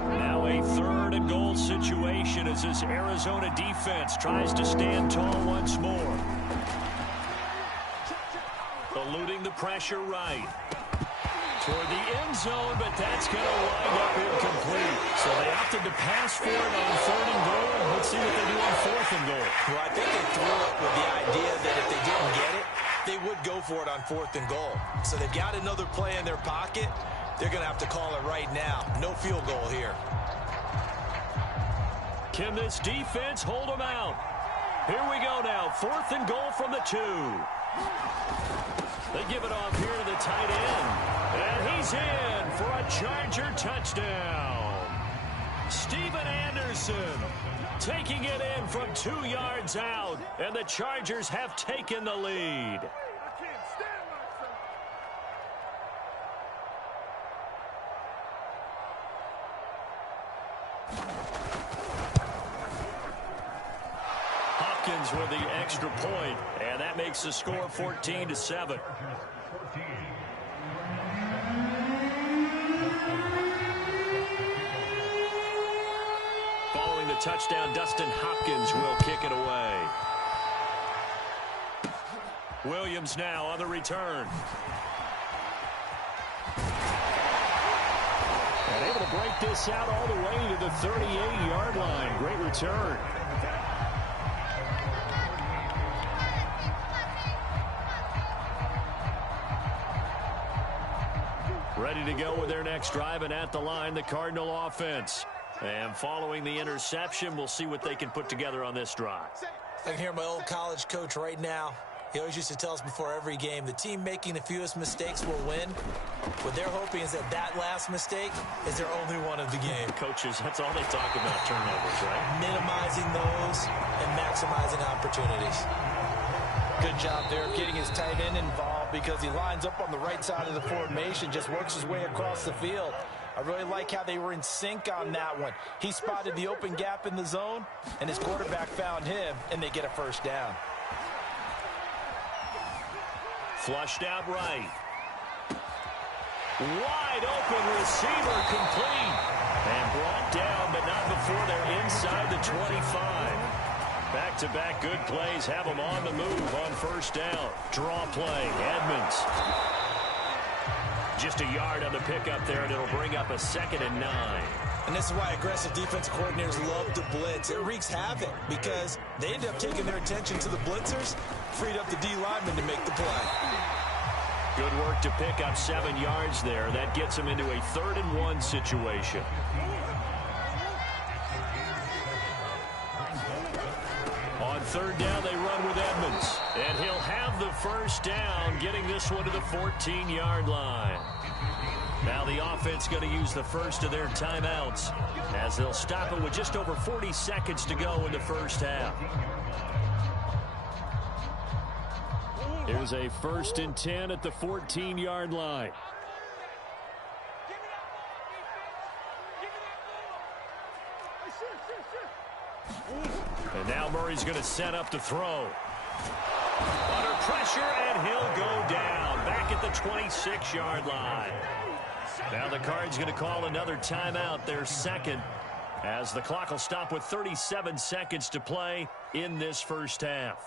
Now a 3rd and and goal situation as this Arizona defense tries to stand tall once more. Eluding the pressure right. Toward the end zone, but that's going to wind up incomplete. So they opted to pass for it on 3rd and goal. Let's see what they do on 4th and goal. Well, I think they threw it with the idea that if they didn't get it, they would go for it on 4th and goal. So they've got another play in their pocket. They're going to have to call it right now. No field goal here. Can this defense hold them out? Here we go now. 4th and goal from the 2. They give it off here to the tight end. And he's in for a Charger touchdown. Steven Anderson taking it in from 2 yards out. And the Chargers have taken the lead. Hopkins with the extra point, and that makes the score 14-7. Following the touchdown, Dustin Hopkins will kick it away. Williams now on the return. And able to break this out all the way to the 38-yard line. Great return. Ready to go with their next drive, and at the line, the Cardinal offense. And following the interception, we'll see what they can put together on this drive. I can hear my old college coach right now. He always used to tell us before every game, the team making the fewest mistakes will win. What they're hoping is that that last mistake is their only one of the game. Coaches, that's all they talk about, turnovers, right? Minimizing those and maximizing opportunities. Good job there of getting his tight end involved because he lines up on the right side of the formation, just works his way across the field. I really like how they were in sync on that one. He spotted the open gap in the zone, and his quarterback found him, and they get a first down. Flushed out right. Wide open receiver complete. And brought down, but not before they're inside the 25. Back-to-back good plays have them on the move on first down. Draw play, Edmonds. Just a yard on the pickup there, and it'll bring up a 2nd and 9. And this is why aggressive defensive coordinators love to blitz. It wreaks havoc because they end up taking their attention to the blitzers, freed up the D lineman to make the play. Good work to pick up 7 yards there. That gets them into a 3rd and 1 situation. On 3rd down, they run with Edmonds. And he'll have the first down, getting this one to the 14-yard line. Now the offense going to use the first of their timeouts as they'll stop it with just over 40 seconds to go in the first half. Here's a 1st and 10 at the 14-yard line. And now Murray's going to set up to throw. Under pressure, and he'll go down. Back at the 26-yard line. Now the Cards going to call another timeout, their 2nd, as the clock will stop with 37 seconds to play in this first half.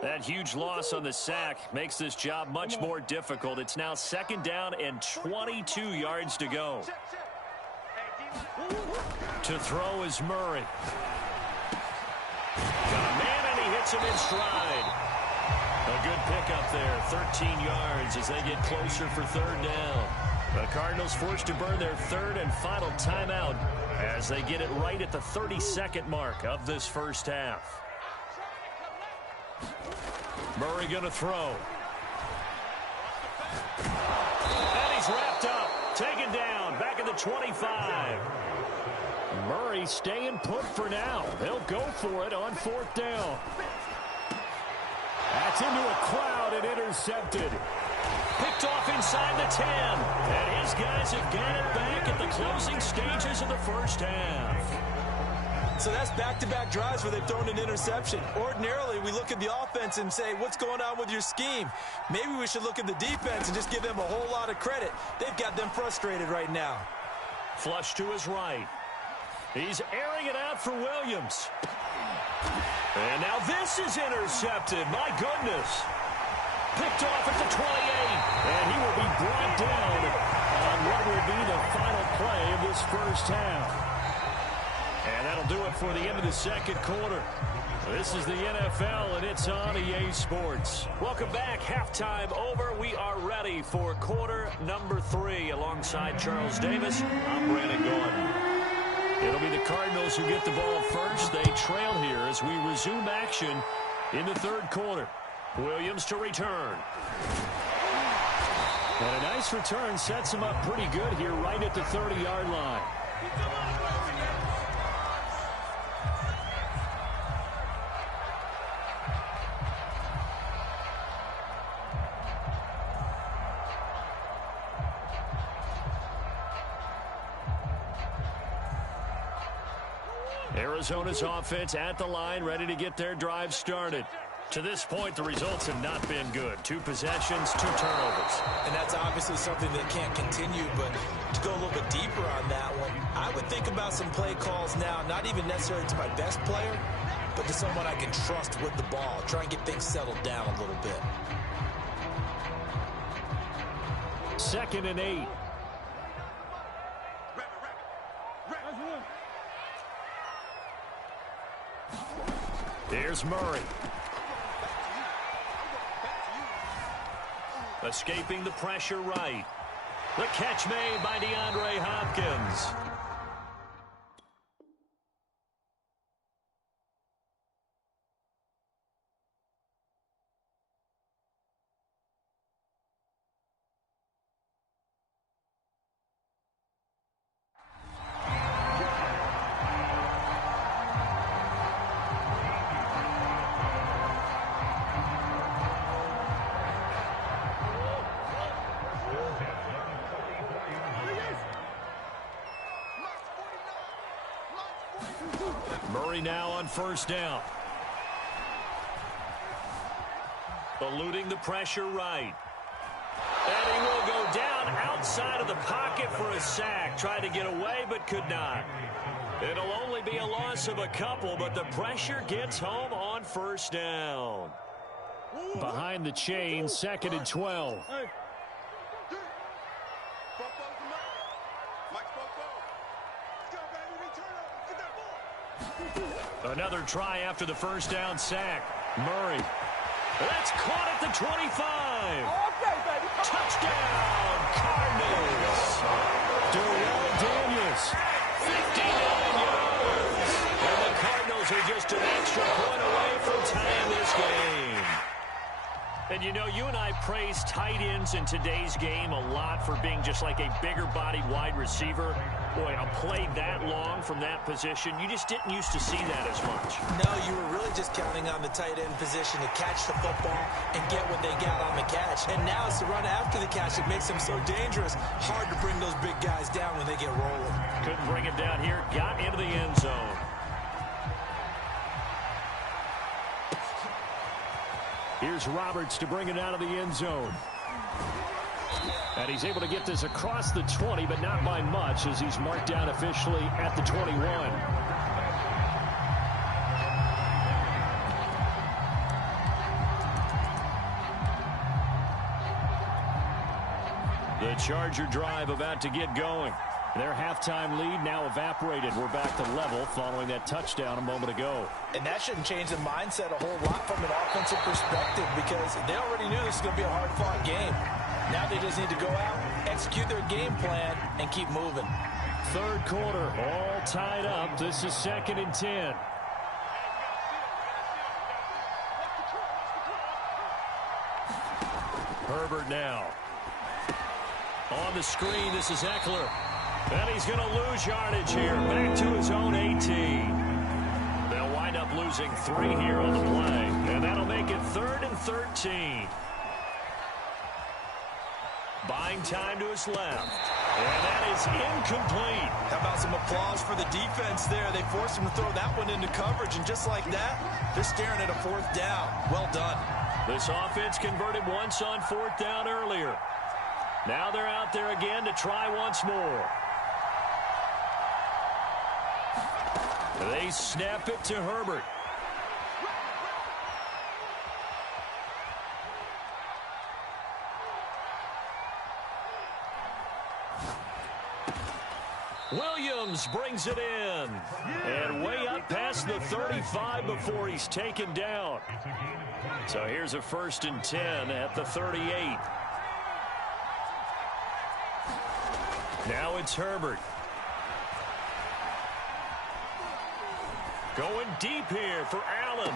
That huge loss on the sack makes this job much more difficult. It's now 2nd down and 22 yards to go. To throw is Murray. Got a man, and he hits him in stride. A good pickup there, 13 yards as they get closer for 3rd down. The Cardinals forced to burn their 3rd and final timeout as they get it right at the 32nd mark of this first half. Murray going to throw. And he's wrapped up, taken down, back at the 25. Murray staying put for now. They'll go for it on 4th down. That's into a crowd and intercepted. Picked off inside the 10. And his guys have got it back at the closing stages of the first half. So that's back-to-back drives where they've thrown an interception. Ordinarily, we look at the offense and say, what's going on with your scheme? Maybe we should look at the defense and just give them a whole lot of credit. They've got them frustrated right now. Flush to his right. He's airing it out for Williams. And now this is intercepted. My goodness. Picked off at the 28. And he will be brought down on what will be the final play of this first half. And that'll do it for the end of the second quarter. This is the NFL, and it's on EA Sports. Welcome back. Halftime over. We are ready for quarter number 3. Alongside Charles Davis, I'm Brandon Gordon. It'll be the Cardinals who get the ball first. They trail here as we resume action in the third quarter. Williams to return. And a nice return sets him up pretty good here right at the 30-yard line. Arizona's offense at the line, ready to get their drive started. To this point, the results have not been good. 2 possessions, 2 turnovers. And that's obviously something that can't continue, but to go a little bit deeper on that one, I would think about some play calls now, not even necessarily to my best player, but to someone I can trust with the ball. Try and get things settled down a little bit. 2nd and 8. Here's Murray. Escaping the pressure right. The catch made by DeAndre Hopkins. Murray now on first down. Eluding the pressure right. And he will go down outside of the pocket for a sack. Tried to get away but could not. It'll only be a loss of a couple, but the pressure gets home on first down. Behind the chain, 2nd and 12. Another try after the first down sack. Murray. That's caught at the 25. Touchdown, Cardinals. Darrell Daniels, 59 yards. And the Cardinals are just an extra point away from tying this game. And you know, you and I praise tight ends in today's game a lot for being just like a bigger-bodied wide receiver. Boy, a play that long from that position, you just didn't used to see that as much. No, you were really just counting on the tight end position to catch the football and get what they got on the catch. And now it's the run after the catch that makes them so dangerous. Hard to bring those big guys down when they get rolling. Couldn't bring him down here. Got into the end zone. Here's Roberts to bring it out of the end zone. And he's able to get this across the 20, but not by much, as he's marked down officially at the 21. The Charger drive about to get going. Their halftime lead now evaporated. We're back to level following that touchdown a moment ago. And that shouldn't change the mindset a whole lot from an offensive perspective, because they already knew this was going to be a hard-fought game. Now they just need to go out, execute their game plan, and keep moving. Third quarter, all tied up. This is 2nd and 10. Herbert now. On the screen, this is Eckler. And he's going to lose yardage here. Back to his own 18. They'll wind up losing 3 here on the play. And that'll make it 3rd and 13. Buying time to his left. And that is incomplete. How about some applause for the defense there? They forced him to throw that one into coverage, and just like that, they're staring at a 4th down. Well done. This offense converted once on 4th down earlier. Now they're out there again to try once more. They snap it to Herbert. Williams brings it in. And way up past the 35 before he's taken down. So here's a 1st and 10 at the 38. Now it's Herbert. Going deep here for Allen.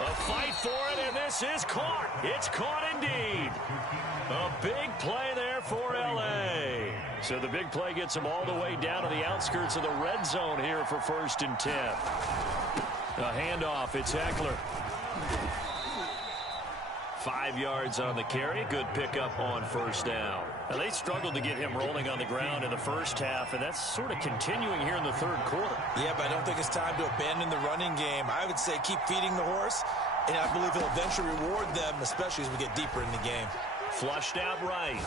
A fight for it, and this is caught. It's caught indeed. A big play there for L.A. So the big play gets them all the way down to the outskirts of the red zone here for 1st and 10. A handoff, it's Eckler. 5 yards on the carry. Good pickup on 1st down. Now, they struggled to get him rolling on the ground in the first half, and that's sort of continuing here in the 3rd quarter. Yeah, but I don't think it's time to abandon the running game. I would say keep feeding the horse, and I believe he'll eventually reward them, especially as we get deeper in the game. Flushed out right.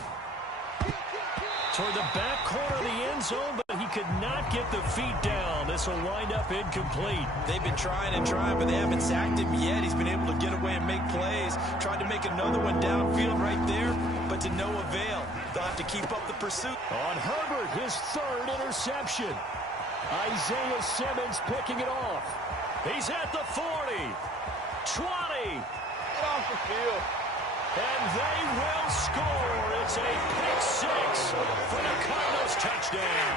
Toward the back corner of the end zone, but he could not get the feet down. This will wind up incomplete. They've been trying and trying, but they haven't sacked him yet. He's been able to get away and make plays. Tried to make another one downfield right there, but to no avail. They'll have to keep up the pursuit. On Herbert, his 3rd interception. Isaiah Simmons picking it off. He's at the 40. 20. Get off the field. And they will score. It's a pick 6 for the Cardinals touchdown.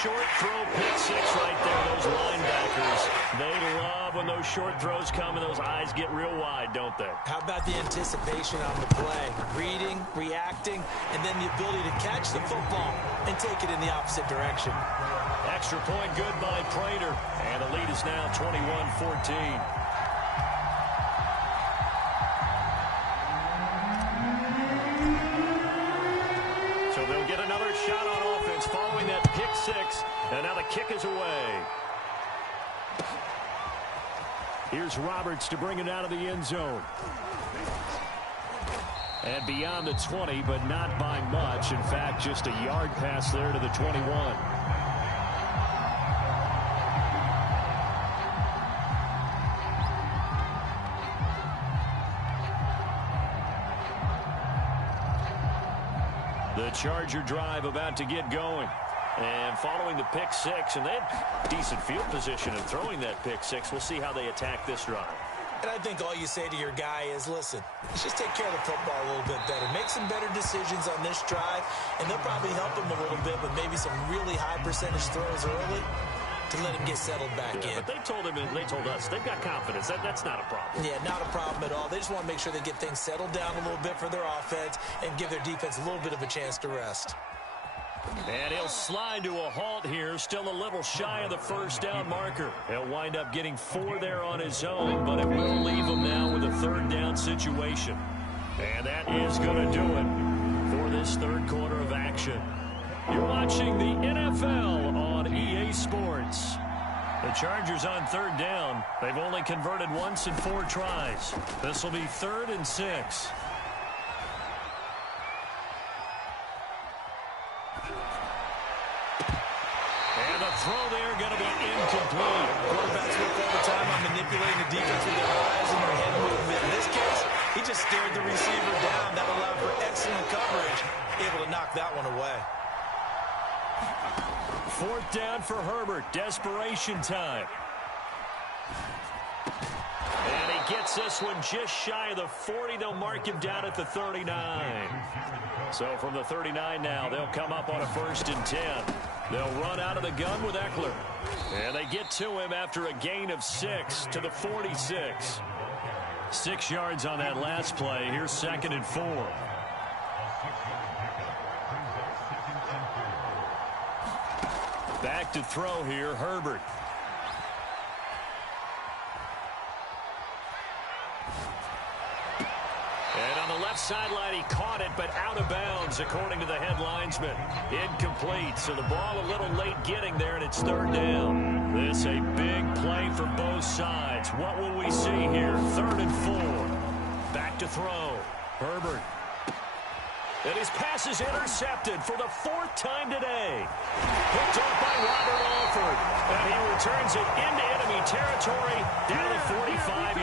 Short throw, pick 6 right there. Those linebackers, they love when those short throws come and those eyes get real wide, don't they? How about the anticipation on the play? Reading, reacting, and then the ability to catch the football and take it in the opposite direction. Extra point good by Prater. And the lead is now 21-14. They'll get another shot on offense following that pick 6, and now the kick is away. Here's Roberts to bring it out of the end zone. And beyond the 20, but not by much. In fact, just a yard pass there to the 21. The Charger drive about to get going. And following the pick 6, and they had decent field position in throwing that pick 6. We'll see how they attack this drive. And I think all you say to your guy is, listen, let's just take care of the football a little bit better. Make some better decisions on this drive, and they'll probably help him a little bit with maybe some really high percentage throws early to let him get settled back in. But they told him, and they told us, they've got confidence. That's not a problem. Yeah, not a problem at all. They just want to make sure they get things settled down a little bit for their offense and give their defense a little bit of a chance to rest. And he'll slide to a halt here, still a little shy of the 1st down marker. He'll wind up getting 4 there on his own, but it will leave him now with a 3rd down situation. And that is going to do it for this 3rd quarter of action. You're watching the NFL on EA Sports. The Chargers on 3rd down. They've only converted once in 4 tries. This will be 3rd and 6. And the throw there going to be incomplete. Quarterbacks work all the time on manipulating the defense with their eyes and their head movement. In this case, he just stared the receiver down. That allowed for excellent coverage. Able to knock that one away. 4th down for Herbert. Desperation time. And he gets this one just shy of the 40. They'll mark him down at the 39. So from the 39 now, they'll come up on a 1st and 10. They'll run out of the gun with Eckler. And they get to him after a gain of 6 to the 46. 6 yards on that last play. Here's 2nd and 4. Back to throw here, Herbert. And on the left sideline, he caught it, but out of bounds, according to the head linesman. Incomplete, so the ball a little late getting there, and it's 3rd down. This a big play for both sides. What will we see here? 3rd and 4. Back to throw. Herbert. And his pass is intercepted for the 4th time today. Picked off by Robert Alford. And he returns it into enemy territory down to the 45